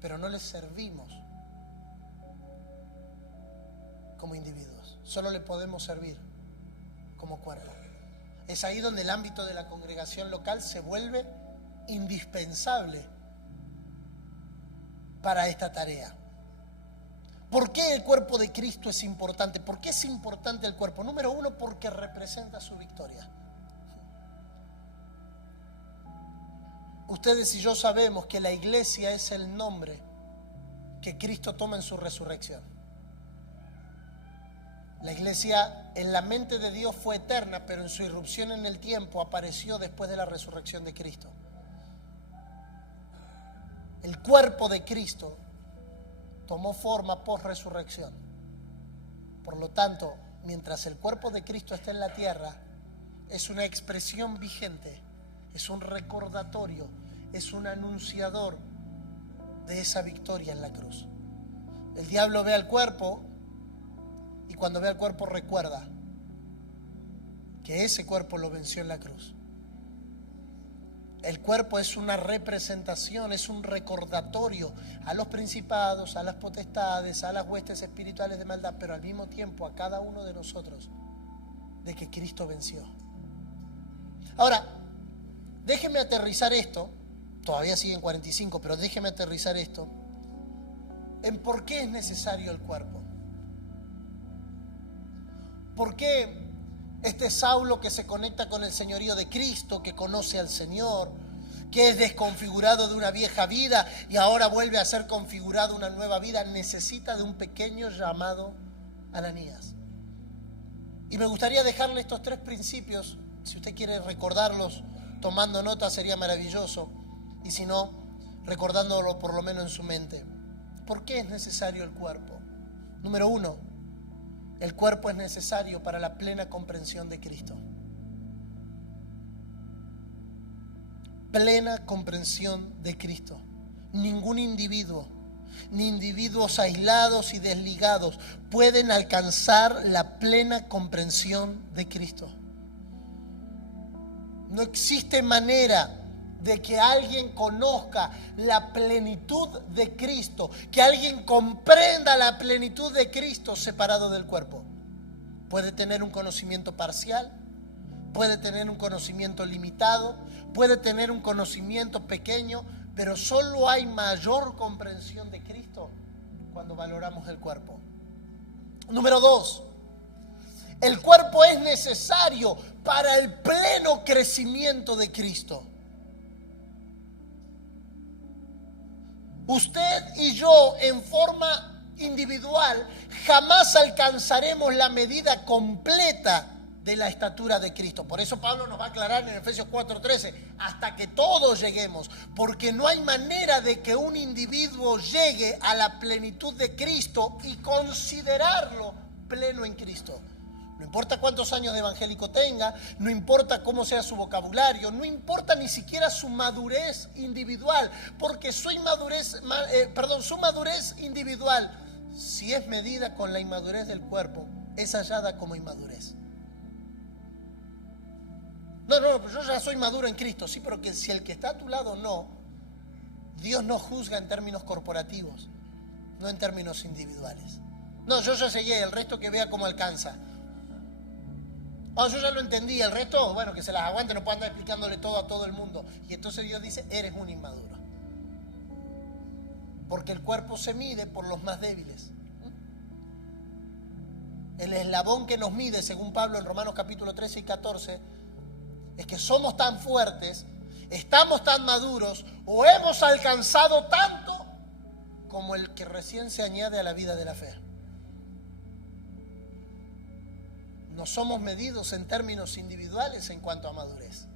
pero no le servimos como individuos. Solo le podemos servir como cuerpo. Es ahí donde el ámbito de la congregación local se vuelve indispensable para esta tarea. ¿Por qué el cuerpo de Cristo es importante? ¿Por qué es importante el cuerpo? Número uno, porque representa su victoria. Ustedes y yo sabemos que la iglesia es el nombre que Cristo toma en su resurrección. La iglesia en la mente de Dios fue eterna, pero en su irrupción en el tiempo apareció después de la resurrección de Cristo. El cuerpo de Cristo tomó forma post-resurrección. Por lo tanto, mientras el cuerpo de Cristo está en la tierra, es una expresión vigente, es un recordatorio, es un anunciador de esa victoria en la cruz. El diablo ve al cuerpo y cuando ve al cuerpo recuerda que ese cuerpo lo venció en la cruz. El cuerpo es una representación, es un recordatorio a los principados, a las potestades, a las huestes espirituales de maldad, pero al mismo tiempo a cada uno de nosotros de que Cristo venció. Ahora, déjeme aterrizar esto, todavía sigue en 45, pero déjeme aterrizar esto en por qué es necesario el cuerpo. ¿Por qué Este Saulo que se conecta con el señorío de Cristo, que conoce al Señor, que es desconfigurado de una vieja vida y ahora vuelve a ser configurado una nueva vida, necesita de un pequeño llamado Ananías. Y me gustaría dejarle estos 3 principios. Si usted quiere recordarlos tomando nota sería maravilloso, y si no, recordándolo por lo menos en su mente. ¿Por qué es necesario el cuerpo? Número 1, el cuerpo es necesario para la plena comprensión de Cristo. Plena comprensión de Cristo. Ningún individuo, ni individuos aislados y desligados pueden alcanzar la plena comprensión de Cristo. No existe manera de que alguien conozca la plenitud de Cristo, que alguien comprenda la plenitud de Cristo separado del cuerpo. Puede tener un conocimiento parcial, puede tener un conocimiento limitado, puede tener un conocimiento pequeño, pero solo hay mayor comprensión de Cristo cuando valoramos el cuerpo. Número 2, el cuerpo es necesario para el pleno crecimiento de Cristo. Usted y yo en forma individual jamás alcanzaremos la medida completa de la estatura de Cristo. Por eso Pablo nos va a aclarar en Efesios 4:13, hasta que todos lleguemos, porque no hay manera de que un individuo llegue a la plenitud de Cristo y considerarlo pleno en Cristo. No importa cuántos años de evangélico tenga, no importa cómo sea su vocabulario, no importa ni siquiera su madurez individual, porque su madurez individual, si es medida con la inmadurez del cuerpo, es hallada como inmadurez. No, pues yo ya soy maduro en Cristo, sí, pero que si el que está a tu lado no, Dios no juzga en términos corporativos, no en términos individuales. No, yo ya llegué, el resto que vea cómo alcanza. Oh, yo ya lo entendí, el resto, bueno, que se las aguante, no puedo andar explicándole todo a todo el mundo. Y entonces Dios dice, eres un inmaduro. Porque el cuerpo se mide por los más débiles. El eslabón que nos mide, según Pablo en Romanos capítulo 13 y 14, es que somos tan fuertes, estamos tan maduros o hemos alcanzado tanto como el que recién se añade a la vida de la fe. No somos medidos en términos individuales en cuanto a madurez.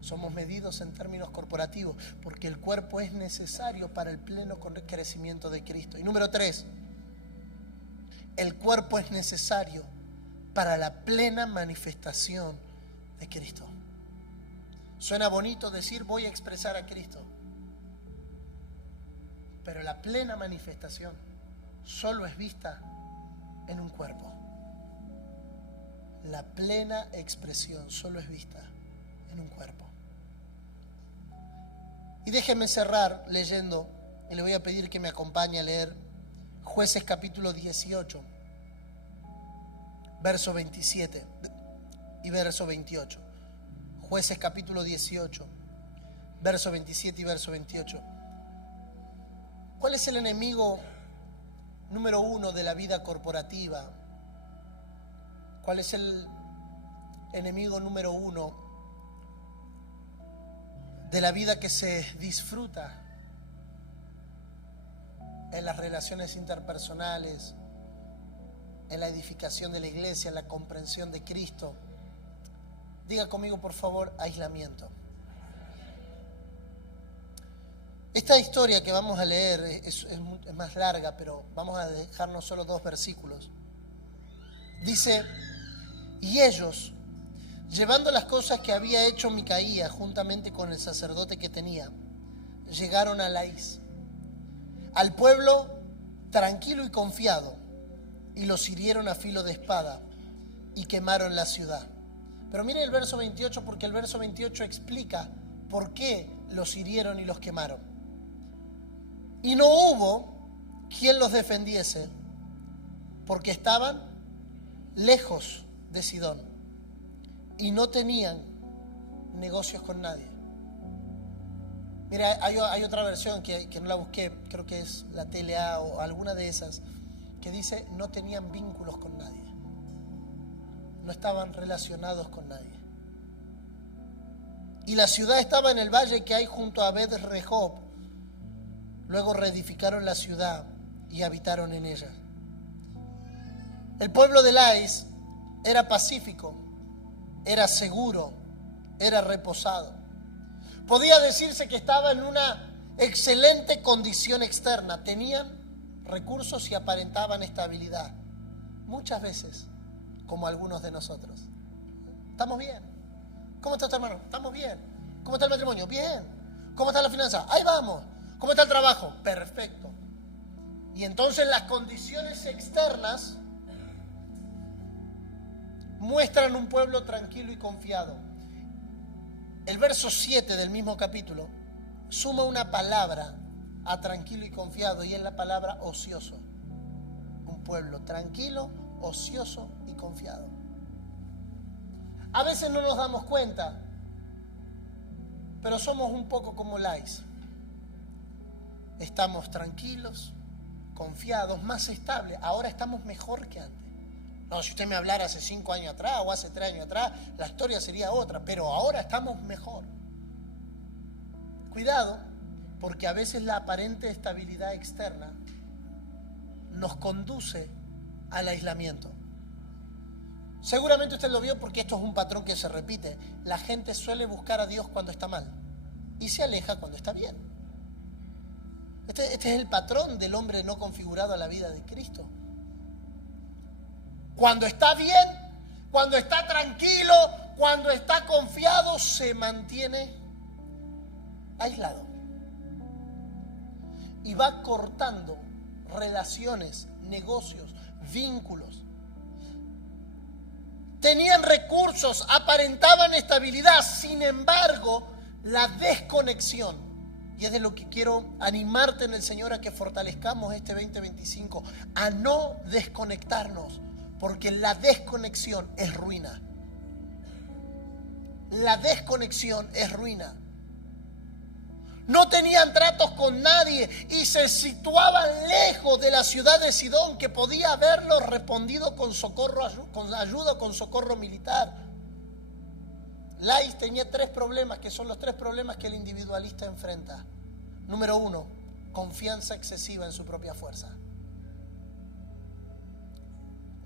Somos medidos en términos corporativos, porque el cuerpo es necesario para el pleno crecimiento de Cristo. Y número 3, el cuerpo es necesario para la plena manifestación de Cristo. Suena bonito decir voy a expresar a Cristo, pero la plena manifestación solo es vista en un cuerpo. La plena expresión solo es vista en un cuerpo. Y déjenme cerrar leyendo, y le voy a pedir que me acompañe a leer Jueces capítulo 18, verso 27 y verso 28. Jueces capítulo 18, verso 27 y verso 28. ¿Cuál es el enemigo número 1 de la vida corporativa? ¿Cuál es el enemigo número 1 de la vida que se disfruta en las relaciones interpersonales, en la edificación de la iglesia, en la comprensión de Cristo? Diga conmigo, por favor, aislamiento. Esta historia que vamos a leer es más larga, pero vamos a dejarnos solo 2 versículos. Dice: y ellos, llevando las cosas que había hecho Micaía juntamente con el sacerdote que tenía, llegaron a Laís, al pueblo tranquilo y confiado, y los hirieron a filo de espada y quemaron la ciudad. Pero mire el verso 28, porque el verso 28 explica por qué los hirieron y los quemaron. Y no hubo quien los defendiese, porque estaban lejos de Sidón y no tenían negocios con nadie. Mira, hay otra versión que no la busqué, creo que es la TLA o alguna de esas, que dice no tenían vínculos con nadie. no estaban relacionados con nadie. Y la ciudad estaba en el valle que hay junto a Bet Rehob. Luego reedificaron la ciudad y habitaron en ella. El pueblo de Lais era pacífico, era seguro, era reposado. Podía decirse que estaba en una excelente condición externa. Tenían recursos y aparentaban estabilidad. Muchas veces, como algunos de nosotros. ¿Estamos bien? ¿Cómo está tu hermano? ¿Estamos bien? ¿Cómo está el matrimonio? Bien. ¿Cómo está la finanza? Ahí vamos. ¿Cómo está el trabajo? Perfecto. Y entonces las condiciones externas muestran un pueblo tranquilo y confiado. El verso 7 del mismo capítulo suma una palabra a tranquilo y confiado, y es la palabra ocioso. Un pueblo tranquilo, ocioso y confiado. A veces no nos damos cuenta, pero somos un poco como Lais. Estamos tranquilos, confiados, más estables. Ahora estamos mejor que antes. No, si usted me hablara hace 5 años atrás o hace 3 años atrás, la historia sería otra, pero ahora estamos mejor. Cuidado, porque a veces la aparente estabilidad externa nos conduce al aislamiento. Seguramente usted lo vio, porque esto es un patrón que se repite. La gente suele buscar a Dios cuando está mal y se aleja cuando está bien. Este es el patrón del hombre no configurado a la vida de Cristo. Cuando está bien, cuando está tranquilo, cuando está confiado, se mantiene aislado. Y va cortando relaciones, negocios, vínculos. Tenían recursos, aparentaban estabilidad, sin embargo, la desconexión, y es de lo que quiero animarte en el Señor a que fortalezcamos este 2025, a no desconectarnos, porque la desconexión es ruina. La desconexión es ruina. No tenían tratos con nadie y se situaban lejos de la ciudad de Sidón, que podía haberlos respondido con socorro, con ayuda, con socorro militar. Lais tenía 3 problemas, que son los 3 problemas que el individualista enfrenta. Número 1, confianza excesiva en su propia fuerza.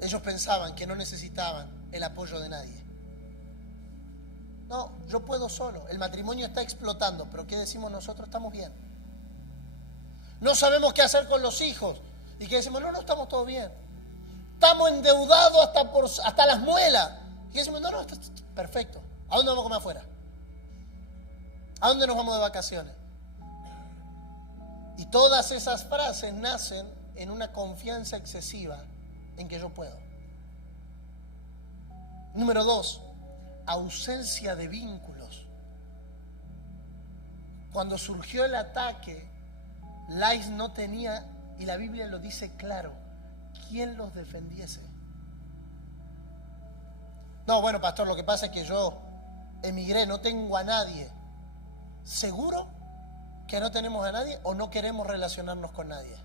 Ellos pensaban que no necesitaban el apoyo de nadie. No, yo puedo solo. El matrimonio está explotando, pero ¿qué decimos nosotros? Estamos bien. No sabemos qué hacer con los hijos. ¿Y qué decimos? No, estamos todos bien. Estamos endeudados hasta las muelas. ¿Y qué decimos? No, está perfecto. ¿A dónde vamos a comer afuera? ¿A dónde nos vamos de vacaciones? Y todas esas frases nacen en una confianza excesiva en que yo puedo. Número 2, ausencia de vínculos. Cuando surgió el ataque, Lais no tenía, y la Biblia lo dice claro, ¿quién los defendiese? No, bueno, pastor, lo que pasa es que yo emigré, no tengo a nadie. ¿Seguro que no tenemos a nadie o no queremos relacionarnos con nadie?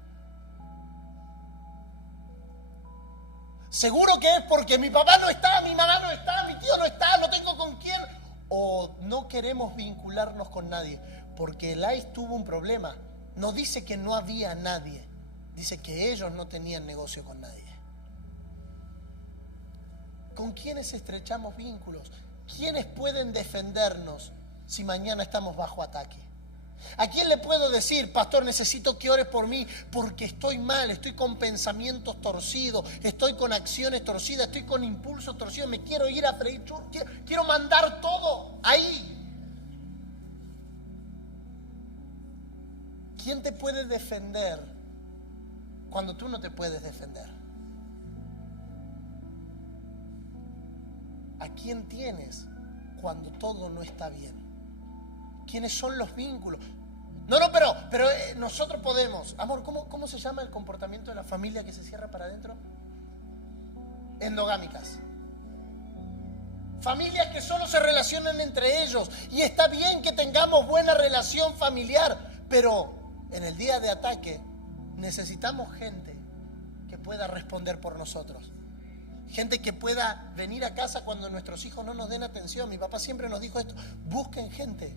¿Seguro que es porque mi papá no está, mi mamá no está, mi tío no está, no tengo con quién? ¿O no queremos vincularnos con nadie? Porque Lais tuvo un problema. No dice que no había nadie, dice que ellos no tenían negocio con nadie. ¿Con quiénes estrechamos vínculos? ¿Quiénes pueden defendernos si mañana estamos bajo ataque? ¿A quién le puedo decir, pastor, necesito que ores por mí porque estoy mal, estoy con pensamientos torcidos, estoy con acciones torcidas, estoy con impulsos torcidos, me quiero ir a freír, quiero mandar todo ahí? ¿Quién te puede defender cuando tú no te puedes defender? ¿A quién tienes cuando todo no está bien? ¿Quiénes son los vínculos? No, pero nosotros podemos. Amor, ¿cómo se llama el comportamiento de la familia que se cierra para adentro? Endogámicas. Familias que solo se relacionan entre ellos. Y está bien que tengamos buena relación familiar, pero en el día de ataque necesitamos gente que pueda responder por nosotros. Gente que pueda venir a casa cuando nuestros hijos no nos den atención. Mi papá siempre nos dijo esto: busquen gente.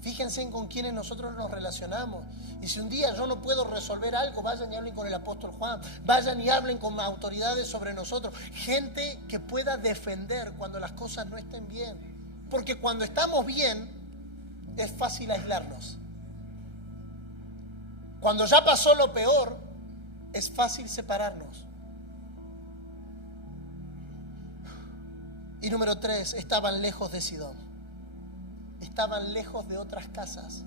Fíjense en con quienes nosotros nos relacionamos. Y si un día yo no puedo resolver algo, vayan y hablen con el apóstol Juan. Vayan y hablen con autoridades sobre nosotros. Gente que pueda defender cuando las cosas no estén bien. Porque cuando estamos bien, es fácil aislarnos. Cuando ya pasó lo peor, es fácil separarnos. Y número 3, estaban lejos de Sidón. Estaban lejos de otras casas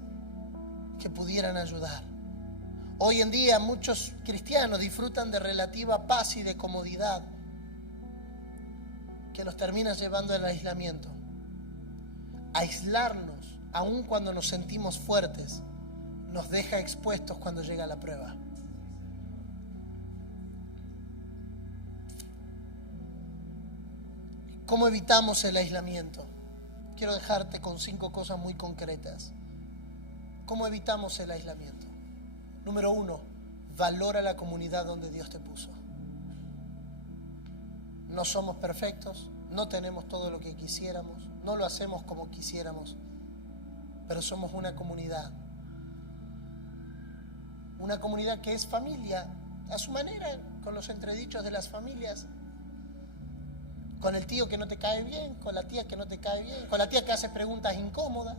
que pudieran ayudar. Hoy en día muchos cristianos disfrutan de relativa paz y de comodidad que nos termina llevando al aislamiento. Aislarnos, aun cuando nos sentimos fuertes, nos deja expuestos cuando llega la prueba. ¿Cómo evitamos el aislamiento? Quiero dejarte con 5 cosas muy concretas. ¿Cómo evitamos el aislamiento? Número 1, valora la comunidad donde Dios te puso. No somos perfectos, no tenemos todo lo que quisiéramos, no lo hacemos como quisiéramos, pero somos una comunidad. Una comunidad que es familia, a su manera, con los entredichos de las familias. Con el tío que no te cae bien, con la tía que no te cae bien, con la tía que hace preguntas incómodas.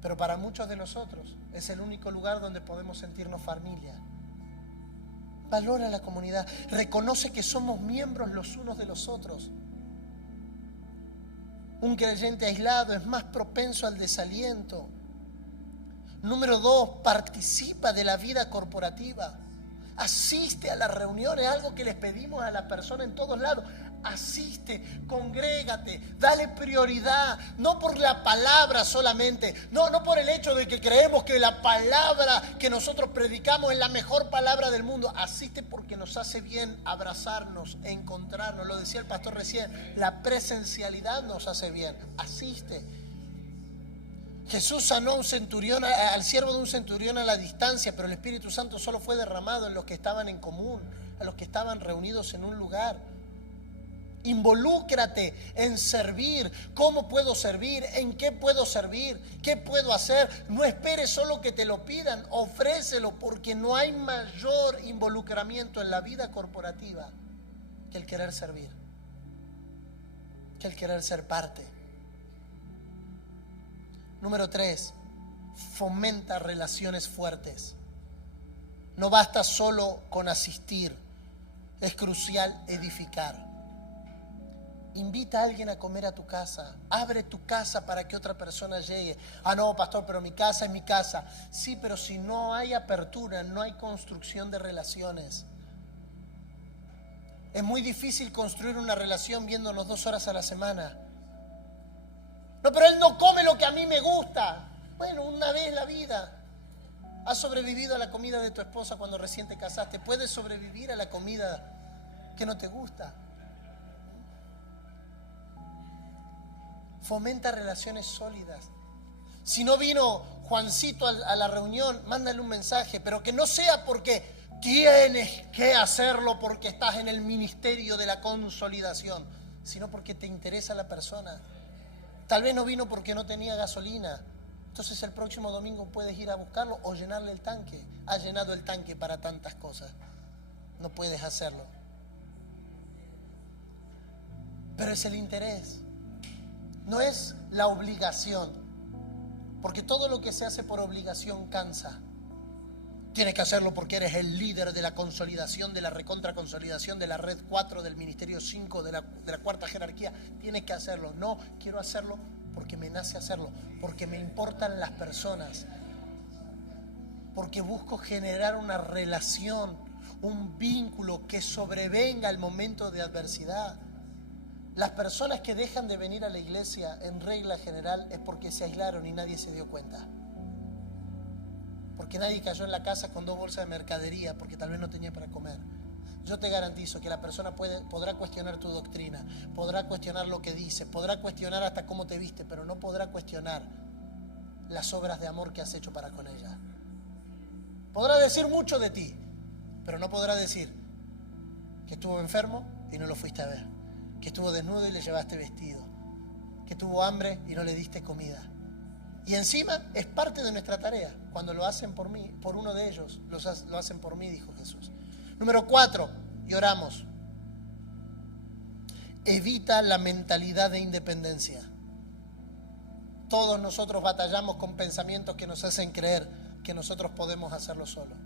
Pero para muchos de nosotros es el único lugar donde podemos sentirnos familia. Valora la comunidad, reconoce que somos miembros los unos de los otros. Un creyente aislado es más propenso al desaliento. Número 2, participa de la vida corporativa. Asiste a las reuniones, algo que les pedimos a la persona en todos lados. Asiste, congrégate, dale prioridad, no por la palabra solamente, no por el hecho de que creemos que la palabra que nosotros predicamos es la mejor palabra del mundo. Asiste porque nos hace bien abrazarnos, encontrarnos. Lo decía el pastor recién, la presencialidad nos hace bien. Asiste. Jesús sanó a un centurión, al siervo de un centurión a la distancia, pero el Espíritu Santo solo fue derramado en los que estaban en común, a los que estaban reunidos en un lugar. Involúcrate en servir. ¿Cómo puedo servir? ¿En qué puedo servir? ¿Qué puedo hacer? No esperes solo que te lo pidan, ofrécelo, porque no hay mayor involucramiento en la vida corporativa que el querer servir, que el querer ser parte. Número 3, fomenta relaciones fuertes. No basta solo con asistir, es crucial edificar. Invita a alguien a comer a tu casa, abre tu casa para que otra persona llegue. Ah, no, pastor, pero mi casa es mi casa. Sí, pero si no hay apertura, no hay construcción de relaciones. Es muy difícil construir una relación viéndonos 2 horas a la semana. No, pero él no come lo que a mí me gusta. Bueno, una vez en la vida. ¿Has sobrevivido a la comida de tu esposa cuando recién te casaste? ¿Puedes sobrevivir a la comida que no te gusta? Fomenta relaciones sólidas. Si no vino Juancito a la reunión, mándale un mensaje, pero que no sea porque tienes que hacerlo porque estás en el ministerio de la consolidación, sino porque te interesa la persona. Tal vez no vino porque no tenía gasolina. Entonces el próximo domingo puedes ir a buscarlo o llenarle el tanque. Has llenado el tanque para tantas cosas. No puedes hacerlo. Pero es el interés. No es la obligación. Porque todo lo que se hace por obligación cansa. Tienes que hacerlo porque eres el líder de la consolidación, de la recontra consolidación, de la red 4, del ministerio 5, de la cuarta jerarquía. Tienes que hacerlo. No, quiero hacerlo porque me nace hacerlo, porque me importan las personas, porque busco generar una relación, un vínculo que sobrevenga el momento de adversidad. Las personas que dejan de venir a la iglesia, en regla general, es porque se aislaron y nadie se dio cuenta. Porque nadie cayó en la casa con 2 bolsas de mercadería porque tal vez no tenía para comer. Yo te garantizo que la persona podrá cuestionar tu doctrina, podrá cuestionar lo que dice, podrá cuestionar hasta cómo te viste, pero no podrá cuestionar las obras de amor que has hecho para con ella. Podrá decir mucho de ti, pero no podrá decir que estuvo enfermo y no lo fuiste a ver, que estuvo desnudo y le llevaste vestido, que tuvo hambre y no le diste comida. Y encima es parte de nuestra tarea. Cuando lo hacen por mí, por uno de ellos, lo hacen por mí, dijo Jesús. Número 4, y oramos. Evita la mentalidad de independencia. Todos nosotros batallamos con pensamientos que nos hacen creer que nosotros podemos hacerlo solos.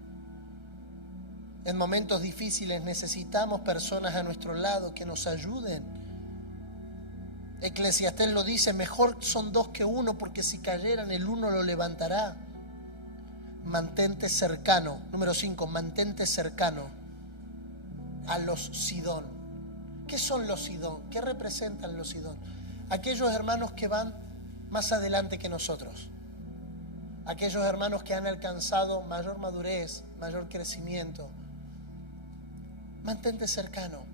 En momentos difíciles necesitamos personas a nuestro lado que nos ayuden. Eclesiastés lo dice, mejor son dos que uno, porque si cayeran el uno lo levantará. Mantente cercano. Número 5, mantente cercano a los Sidón. ¿Qué son los Sidón? ¿Qué representan los Sidón? Aquellos hermanos que van más adelante que nosotros. Aquellos hermanos que han alcanzado mayor madurez, mayor crecimiento. Mantente cercano.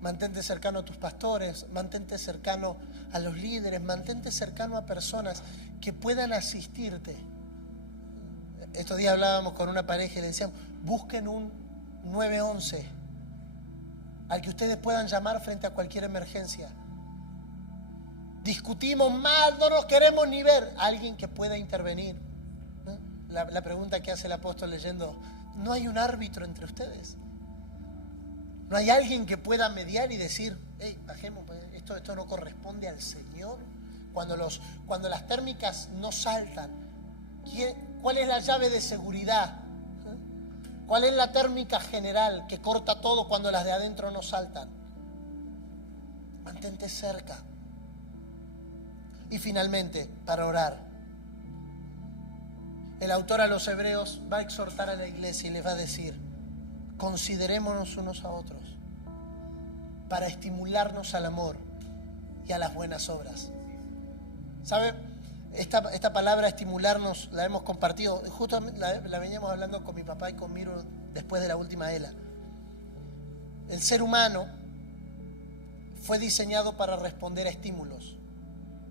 Mantente cercano a tus pastores, mantente cercano a los líderes, mantente cercano a personas que puedan asistirte. Estos días hablábamos con una pareja y le decíamos, busquen un 911 al que ustedes puedan llamar frente a cualquier emergencia. Discutimos mal, no nos queremos ni ver. Alguien que pueda intervenir. ¿No? La pregunta que hace el apóstol leyendo, ¿no hay un árbitro entre ustedes? ¿No hay alguien que pueda mediar y decir, hey, bajemos, esto no corresponde al Señor? Cuando las térmicas no saltan, ¿cuál es la llave de seguridad? ¿Cuál es la térmica general que corta todo cuando las de adentro no saltan? Mantente cerca. Y finalmente, para orar, el autor a los Hebreos va a exhortar a la iglesia y les va a decir, considerémonos unos a otros para estimularnos al amor y a las buenas obras. ¿Sabe? Esta palabra estimularnos la hemos compartido, justo la veníamos hablando con mi papá y con Miro después de la última ELA. El ser humano fue diseñado para responder a estímulos.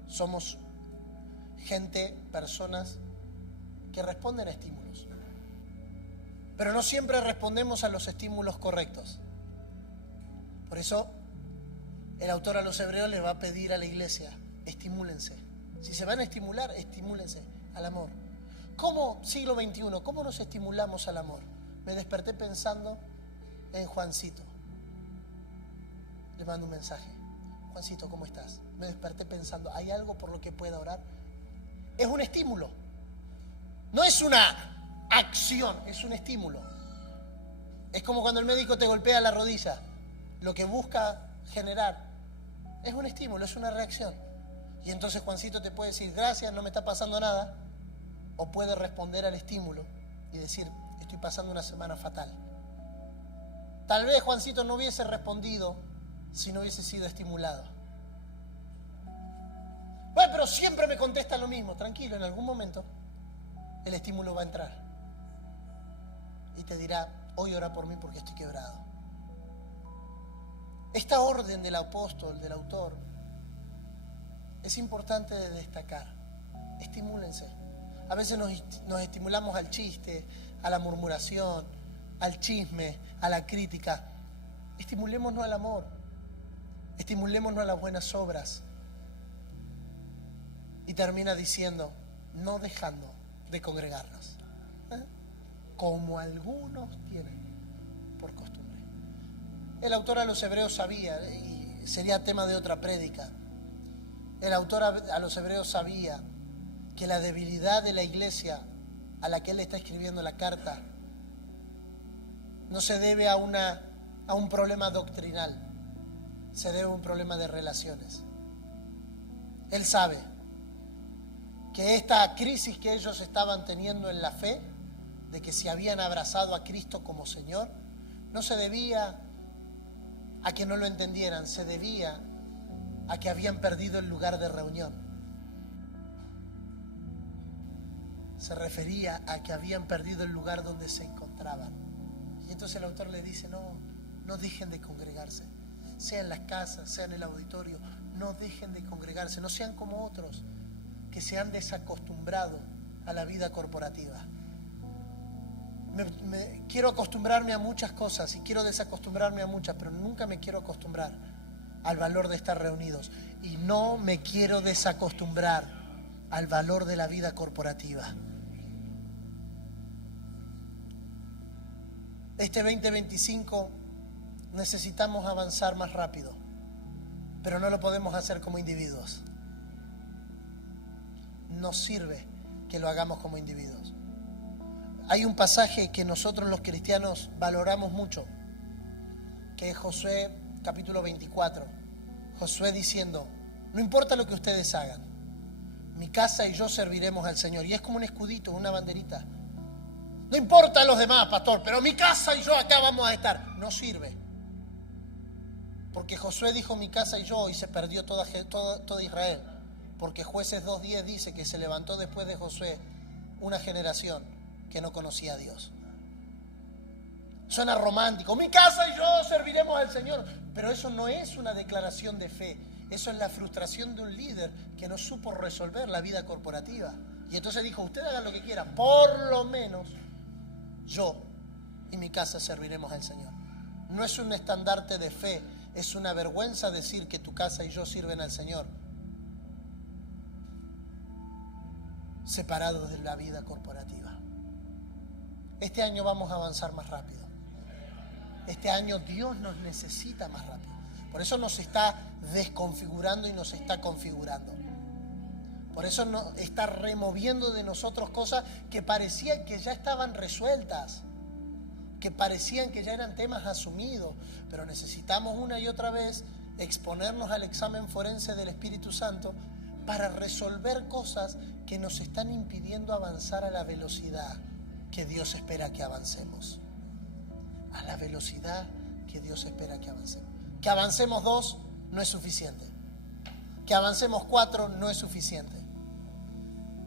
Somos gente, personas que responden a estímulos. Pero no siempre respondemos a los estímulos correctos. Por eso el autor a los Hebreos les va a pedir a la iglesia, estimúlense. Si se van a estimular, estimúlense al amor. ¿Cómo, siglo XXI, cómo nos estimulamos al amor? Me desperté pensando en Juancito. Le mando un mensaje. Juancito, ¿cómo estás? Me desperté pensando, ¿hay algo por lo que pueda orar? Es un estímulo. No es una acción, es un estímulo. Es como cuando el médico te golpea la rodilla. Lo que busca generar es un estímulo, es una reacción. Y entonces Juancito te puede decir, gracias, no me está pasando nada. O puede responder al estímulo y decir, estoy pasando una semana fatal. Tal vez Juancito no hubiese respondido si no hubiese sido estimulado. Bueno, pero siempre me contesta lo mismo. Tranquilo, en algún momento el estímulo va a entrar. Y te dirá, hoy ora por mí porque estoy quebrado. Esta orden del apóstol, del autor, es importante de destacar. Estimúlense. A veces nos estimulamos al chiste, a la murmuración, al chisme, a la crítica. Estimulémonos al amor. Estimulémonos a las buenas obras. Y termina diciendo, no dejando de congregarnos, como algunos tienen por costumbre. El autor a los Hebreos sabía, y sería tema de otra prédica, el autor a los Hebreos sabía que la debilidad de la iglesia a la que él está escribiendo la carta no se debe a un problema doctrinal, se debe a un problema de relaciones. Él sabe que esta crisis que ellos estaban teniendo en la fe, de que se habían abrazado a Cristo como Señor, no se debía a que no lo entendieran, se debía a que habían perdido el lugar de reunión. Se refería a que habían perdido el lugar donde se encontraban. Y entonces el autor le dice, no dejen de congregarse, sea en las casas, sea en el auditorio, no dejen de congregarse, no sean como otros que se han desacostumbrado a la vida corporativa. Quiero acostumbrarme a muchas cosas y quiero desacostumbrarme a muchas, pero nunca me quiero acostumbrar al valor de estar reunidos. Y no me quiero desacostumbrar al valor de la vida corporativa. Este 2025 necesitamos avanzar más rápido, pero no lo podemos hacer como individuos. No sirve que lo hagamos como individuos. Hay un pasaje que nosotros los cristianos valoramos mucho, que es Josué capítulo 24. Josué diciendo: no importa lo que ustedes hagan, mi casa y yo serviremos al Señor. Y es como un escudito, una banderita. No importa los demás, pastor, pero mi casa y yo acá vamos a estar. No sirve. Porque Josué dijo mi casa y yo, y se perdió toda Israel. Porque Jueces 2:10 dice que se levantó después de Josué una generación que no conocía a Dios. Suena romántico, mi casa y yo serviremos al Señor. Pero eso no es una declaración de fe. Eso es la frustración de un líder que no supo resolver la vida corporativa. Y entonces dijo, ustedes hagan lo que quieran, por lo menos yo y mi casa serviremos al Señor. No es un estandarte de fe, es una vergüenza decir que tu casa y yo sirven al Señor, separados de la vida corporativa. Este año vamos a avanzar más rápido. Este año Dios nos necesita más rápido. Por eso nos está desconfigurando y nos está configurando. Por eso nos está removiendo de nosotros cosas que parecían que ya estaban resueltas, que parecían que ya eran temas asumidos, pero necesitamos una y otra vez exponernos al examen forense del Espíritu Santo para resolver cosas que nos están impidiendo avanzar a la velocidad que Dios espera que avancemos. A la velocidad que Dios espera que avancemos. Que avancemos 2 no es suficiente. Que avancemos 4 no es suficiente.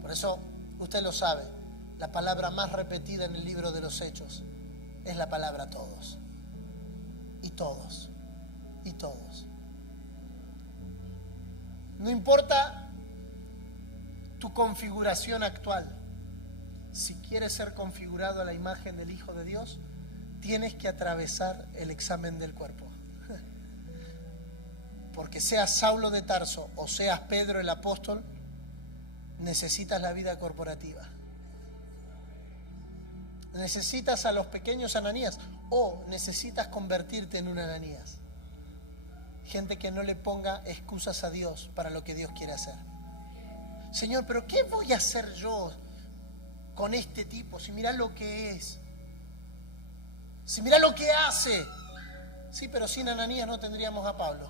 Por eso, usted lo sabe, la palabra más repetida en el libro de los Hechos es la palabra todos. Y todos. Y todos. No importa tu configuración actual. Si quieres ser configurado a la imagen del Hijo de Dios, tienes que atravesar el examen del cuerpo. Porque seas Saulo de Tarso o seas Pedro el apóstol, necesitas la vida corporativa. Necesitas a los pequeños Ananías o necesitas convertirte en un Ananías. Gente que no le ponga excusas a Dios para lo que Dios quiere hacer. Señor, pero ¿qué voy a hacer yo con este tipo? Si mirá lo que es. Si mirá lo que hace. Sí, pero sin Ananías no tendríamos a Pablo.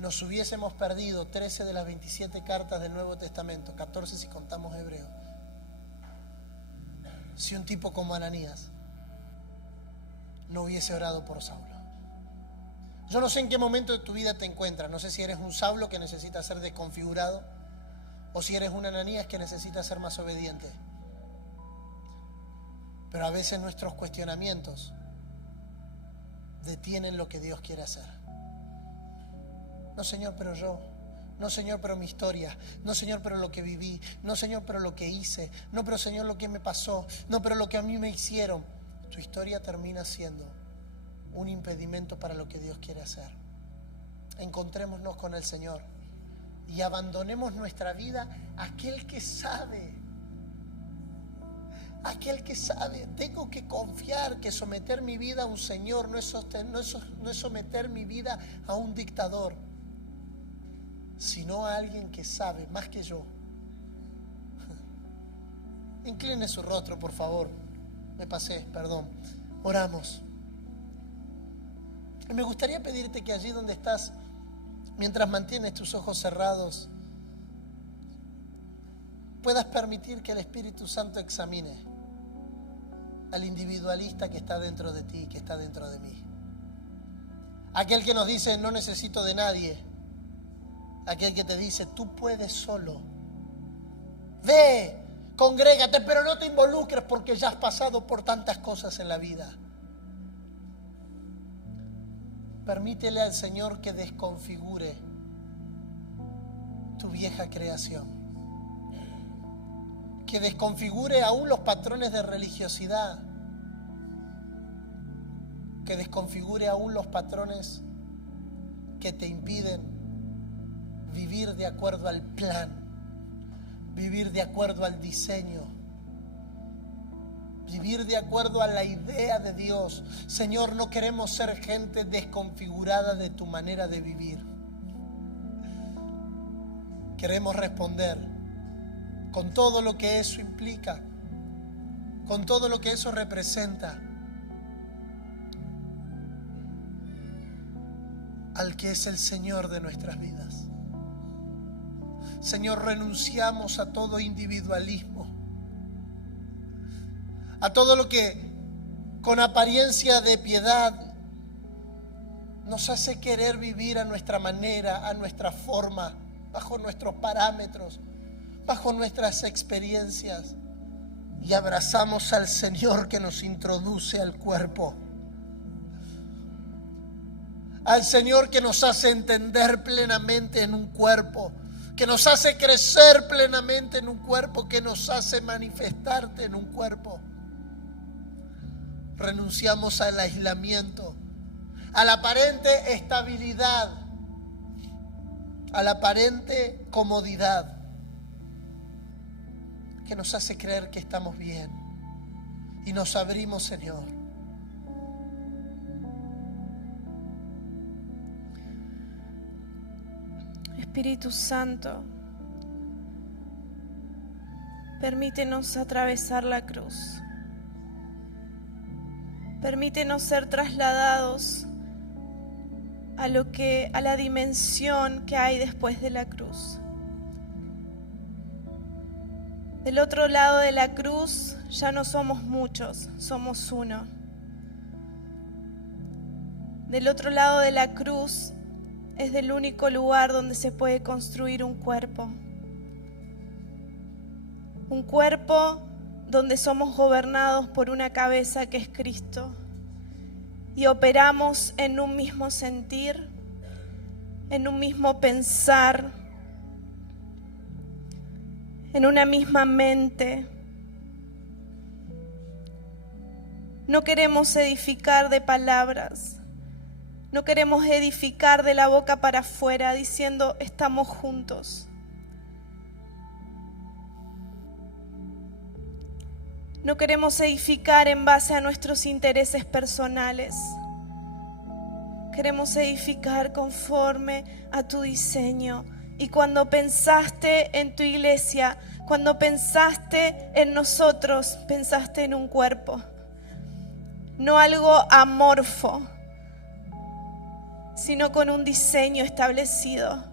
Nos hubiésemos perdido 13 de las 27 cartas del Nuevo Testamento, 14 si contamos Hebreo. Si un tipo como Ananías no hubiese orado por Saulo. Yo no sé en qué momento de tu vida te encuentras. No sé si eres un Saulo que necesita ser desconfigurado o si eres un Ananías que necesita ser más obediente. Pero a veces nuestros cuestionamientos detienen lo que Dios quiere hacer. No, Señor, pero yo. No, Señor, pero mi historia. No, Señor, pero lo que viví. No, Señor, pero lo que hice. No, pero Señor, lo que me pasó. No, pero lo que a mí me hicieron. Tu historia termina siendo un impedimento para lo que Dios quiere hacer. Encontrémonos con el Señor y abandonemos nuestra vida a aquel que sabe. Aquel que sabe. Tengo que confiar que someter mi vida a un Señor no es someter mi vida a un dictador, sino a alguien que sabe más que yo. Incline su rostro, por favor. Me pasé, perdón. Oramos. Y me gustaría pedirte que allí donde estás, mientras mantienes tus ojos cerrados, puedas permitir que el Espíritu Santo examine al individualista que está dentro de ti, que está dentro de mí. Aquel que nos dice, no necesito de nadie. Aquel que te dice, tú puedes solo. Ve, congrégate, pero no te involucres porque ya has pasado por tantas cosas en la vida. Permítele al Señor que desconfigure tu vieja creación. que desconfigure aún los patrones de religiosidad, que desconfigure aún los patrones que te impiden vivir de acuerdo al plan, vivir de acuerdo al diseño, vivir de acuerdo a la idea de Dios. Señor, no queremos ser gente desconfigurada de tu manera de vivir. Queremos responder con todo lo que eso implica, con todo lo que eso representa, al que es el Señor de nuestras vidas. Señor, renunciamos a todo individualismo, a todo lo que con apariencia de piedad nos hace querer vivir a nuestra manera, a nuestra forma, bajo nuestros parámetros, bajo nuestras experiencias, y abrazamos al Señor que nos introduce al cuerpo, al Señor que nos hace entender plenamente en un cuerpo, que nos hace crecer plenamente en un cuerpo, que nos hace manifestarte en un cuerpo. Renunciamos al aislamiento, a la aparente estabilidad, a la aparente comodidad que nos hace creer que estamos bien, y nos abrimos, Señor. Espíritu Santo, permítenos atravesar la cruz. Permítenos ser trasladados a la dimensión que hay después de la cruz. Del otro lado de la cruz ya no somos muchos, somos uno. Del otro lado de la cruz es el único lugar donde se puede construir un cuerpo. Un cuerpo donde somos gobernados por una cabeza que es Cristo y operamos en un mismo sentir, en un mismo pensar, en una misma mente. No queremos edificar de palabras, no queremos edificar de la boca para afuera diciendo estamos juntos. No queremos edificar en base a nuestros intereses personales. Queremos edificar conforme a tu diseño. Y cuando pensaste en tu iglesia, cuando pensaste en nosotros, pensaste en un cuerpo. No algo amorfo, sino con un diseño establecido.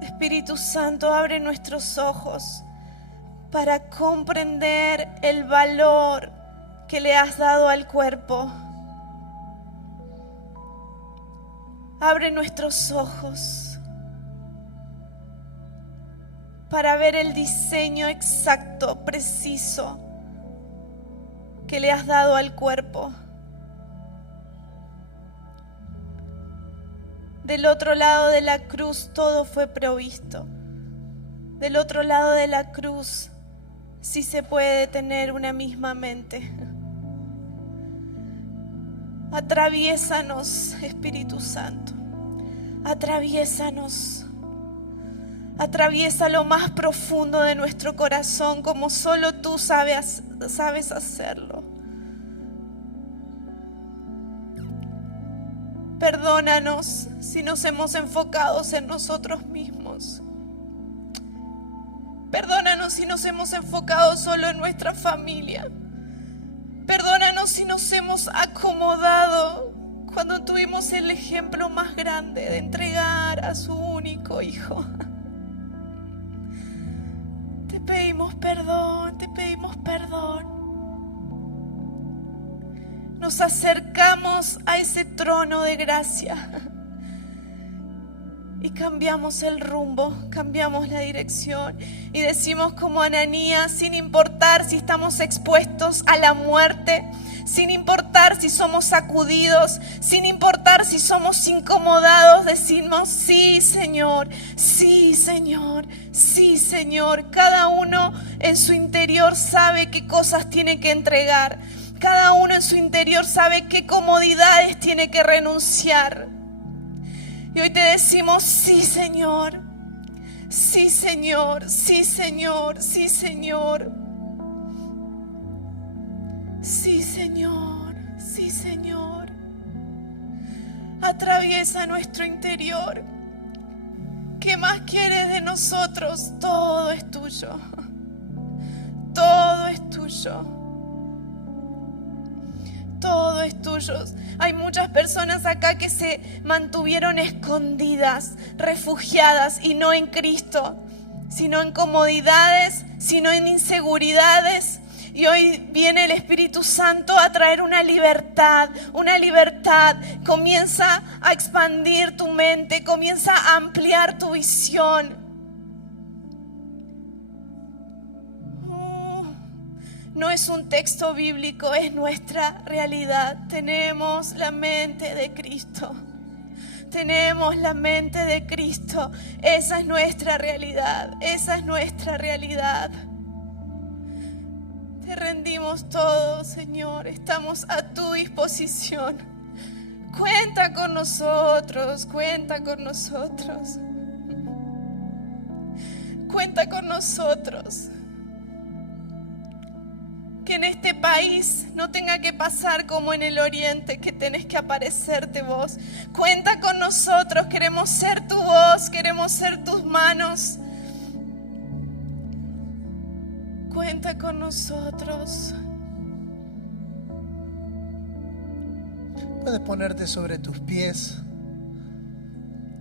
Espíritu Santo, abre nuestros ojos para comprender el valor que le has dado al cuerpo. Abre nuestros ojos para ver el diseño exacto, preciso que le has dado al cuerpo. Del otro lado de la cruz todo fue provisto. Del otro lado de la cruz sí se puede tener una misma mente. Atraviésanos, Espíritu Santo. Atraviésanos. Atraviesa lo más profundo de nuestro corazón como solo tú sabes hacerlo. Perdónanos si nos hemos enfocado en nosotros mismos. Perdónanos si nos hemos enfocado solo en nuestra familia. Perdónanos si nos hemos acomodado cuando tuvimos el ejemplo más grande de entregar a su único hijo. Te pedimos perdón, te pedimos perdón. Nos acercamos a ese trono de gracia y cambiamos el rumbo, cambiamos la dirección y decimos como Ananías, sin importar si estamos expuestos a la muerte, sin importar si somos sacudidos, sin importar si somos incomodados, decimos sí, Señor, sí, Señor, sí, Señor. Cada uno en su interior sabe qué cosas tiene que entregar. Cada uno en su interior sabe qué comodidades tiene que renunciar. Y hoy te decimos sí, Señor, sí, Señor, sí, Señor, sí, Señor. Sí, Señor, sí, Señor. Atraviesa nuestro interior. ¿Qué más quieres de nosotros? Todo es tuyo. Todo es tuyo. Todo es tuyo. Hay muchas personas acá que se mantuvieron escondidas, refugiadas, y no en Cristo, sino en comodidades, sino en inseguridades. Y hoy viene el Espíritu Santo a traer una libertad, una libertad. Comienza a expandir tu mente, comienza a ampliar tu visión. No es un texto bíblico, es nuestra realidad. Tenemos la mente de Cristo. Tenemos la mente de Cristo. Esa es nuestra realidad. Esa es nuestra realidad. Te rendimos todo, Señor. Estamos a tu disposición. Cuenta con nosotros. Cuenta con nosotros. Cuenta con nosotros. Que en este país no tenga que pasar como en el oriente, que tenés que aparecerte vos. Cuenta con nosotros, queremos ser tu voz, queremos ser tus manos. Cuenta con nosotros. Puedes ponerte sobre tus pies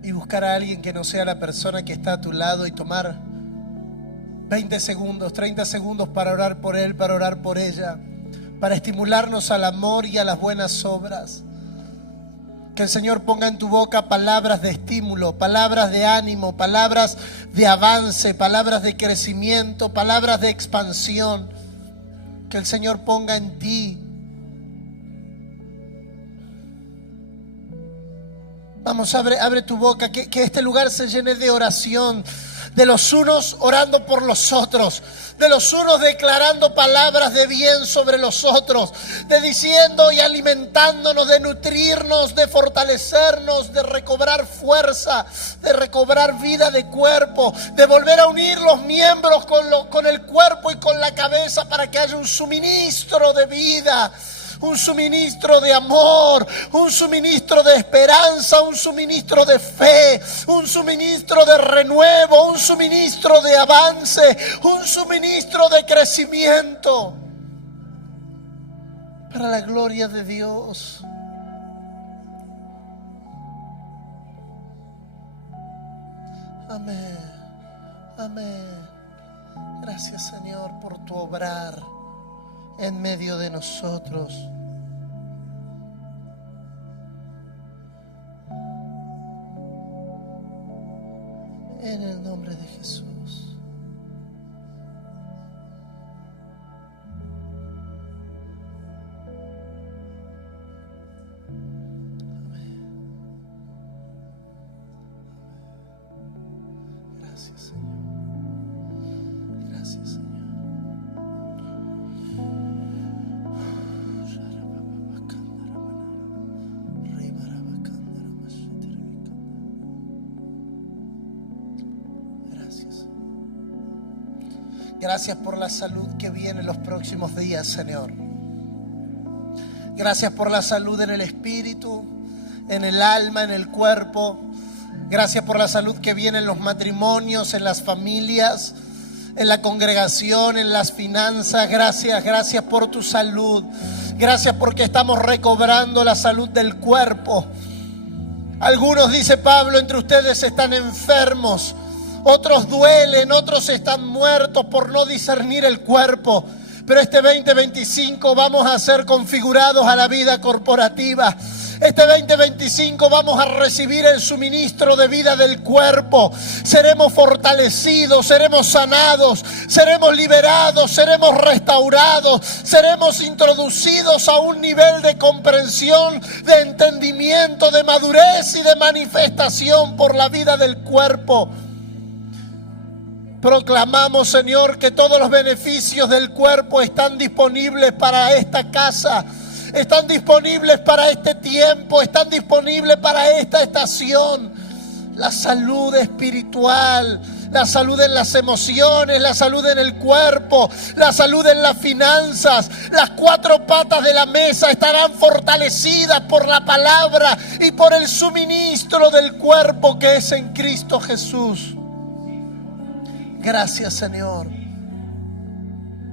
y buscar a alguien que no sea la persona que está a tu lado y tomar 20 segundos, 30 segundos para orar por él, para orar por ella, para estimularnos al amor y a las buenas obras. Que el Señor ponga en tu boca palabras de estímulo, palabras de ánimo, palabras de avance, palabras de crecimiento, palabras de expansión. Que el Señor ponga en ti. Vamos, abre tu boca, que este lugar se llene de oración. De los unos orando por los otros, de los unos declarando palabras de bien sobre los otros, de diciendo y alimentándonos, de nutrirnos, de fortalecernos, de recobrar fuerza, de recobrar vida de cuerpo, de volver a unir los miembros con el cuerpo y con la cabeza para que haya un suministro de vida. Un suministro de amor, un suministro de esperanza, un suministro de fe, un suministro de renuevo, un suministro de avance, un suministro de crecimiento. Para la gloria de Dios. Amén. Amén. Gracias, Señor, por tu obrar en medio de nosotros. En el nombre de Jesús. Amén. Gracias, Señor. Gracias, Señor. Gracias por la salud que viene en los próximos días, Señor. Gracias por la salud en el espíritu, en el alma, en el cuerpo. Gracias por la salud que viene en los matrimonios, en las familias, en la congregación, en las finanzas. Gracias por tu salud. Gracias porque estamos recobrando la salud del cuerpo. Algunos, dice Pablo, entre ustedes están enfermos. Otros duelen, otros están muertos por no discernir el cuerpo. Pero este 2025 vamos a ser configurados a la vida corporativa. Este 2025 vamos a recibir el suministro de vida del cuerpo. Seremos fortalecidos, seremos sanados, seremos liberados, seremos restaurados, seremos introducidos a un nivel de comprensión, de entendimiento, de madurez y de manifestación por la vida del cuerpo. Proclamamos, Señor, que todos los beneficios del cuerpo están disponibles para esta casa, están disponibles para este tiempo, están disponibles para esta estación. La salud espiritual, la salud en las emociones, la salud en el cuerpo, la salud en las finanzas. Las 4 patas de la mesa estarán fortalecidas por la palabra y por el suministro del cuerpo que es en Cristo Jesús. Gracias, Señor.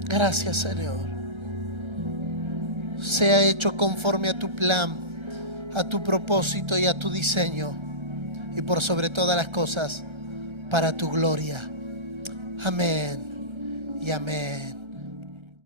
Gracias, Señor. Sea hecho conforme a tu plan, a tu propósito y a tu diseño. Y por sobre todas las cosas, para tu gloria. Amén y amén.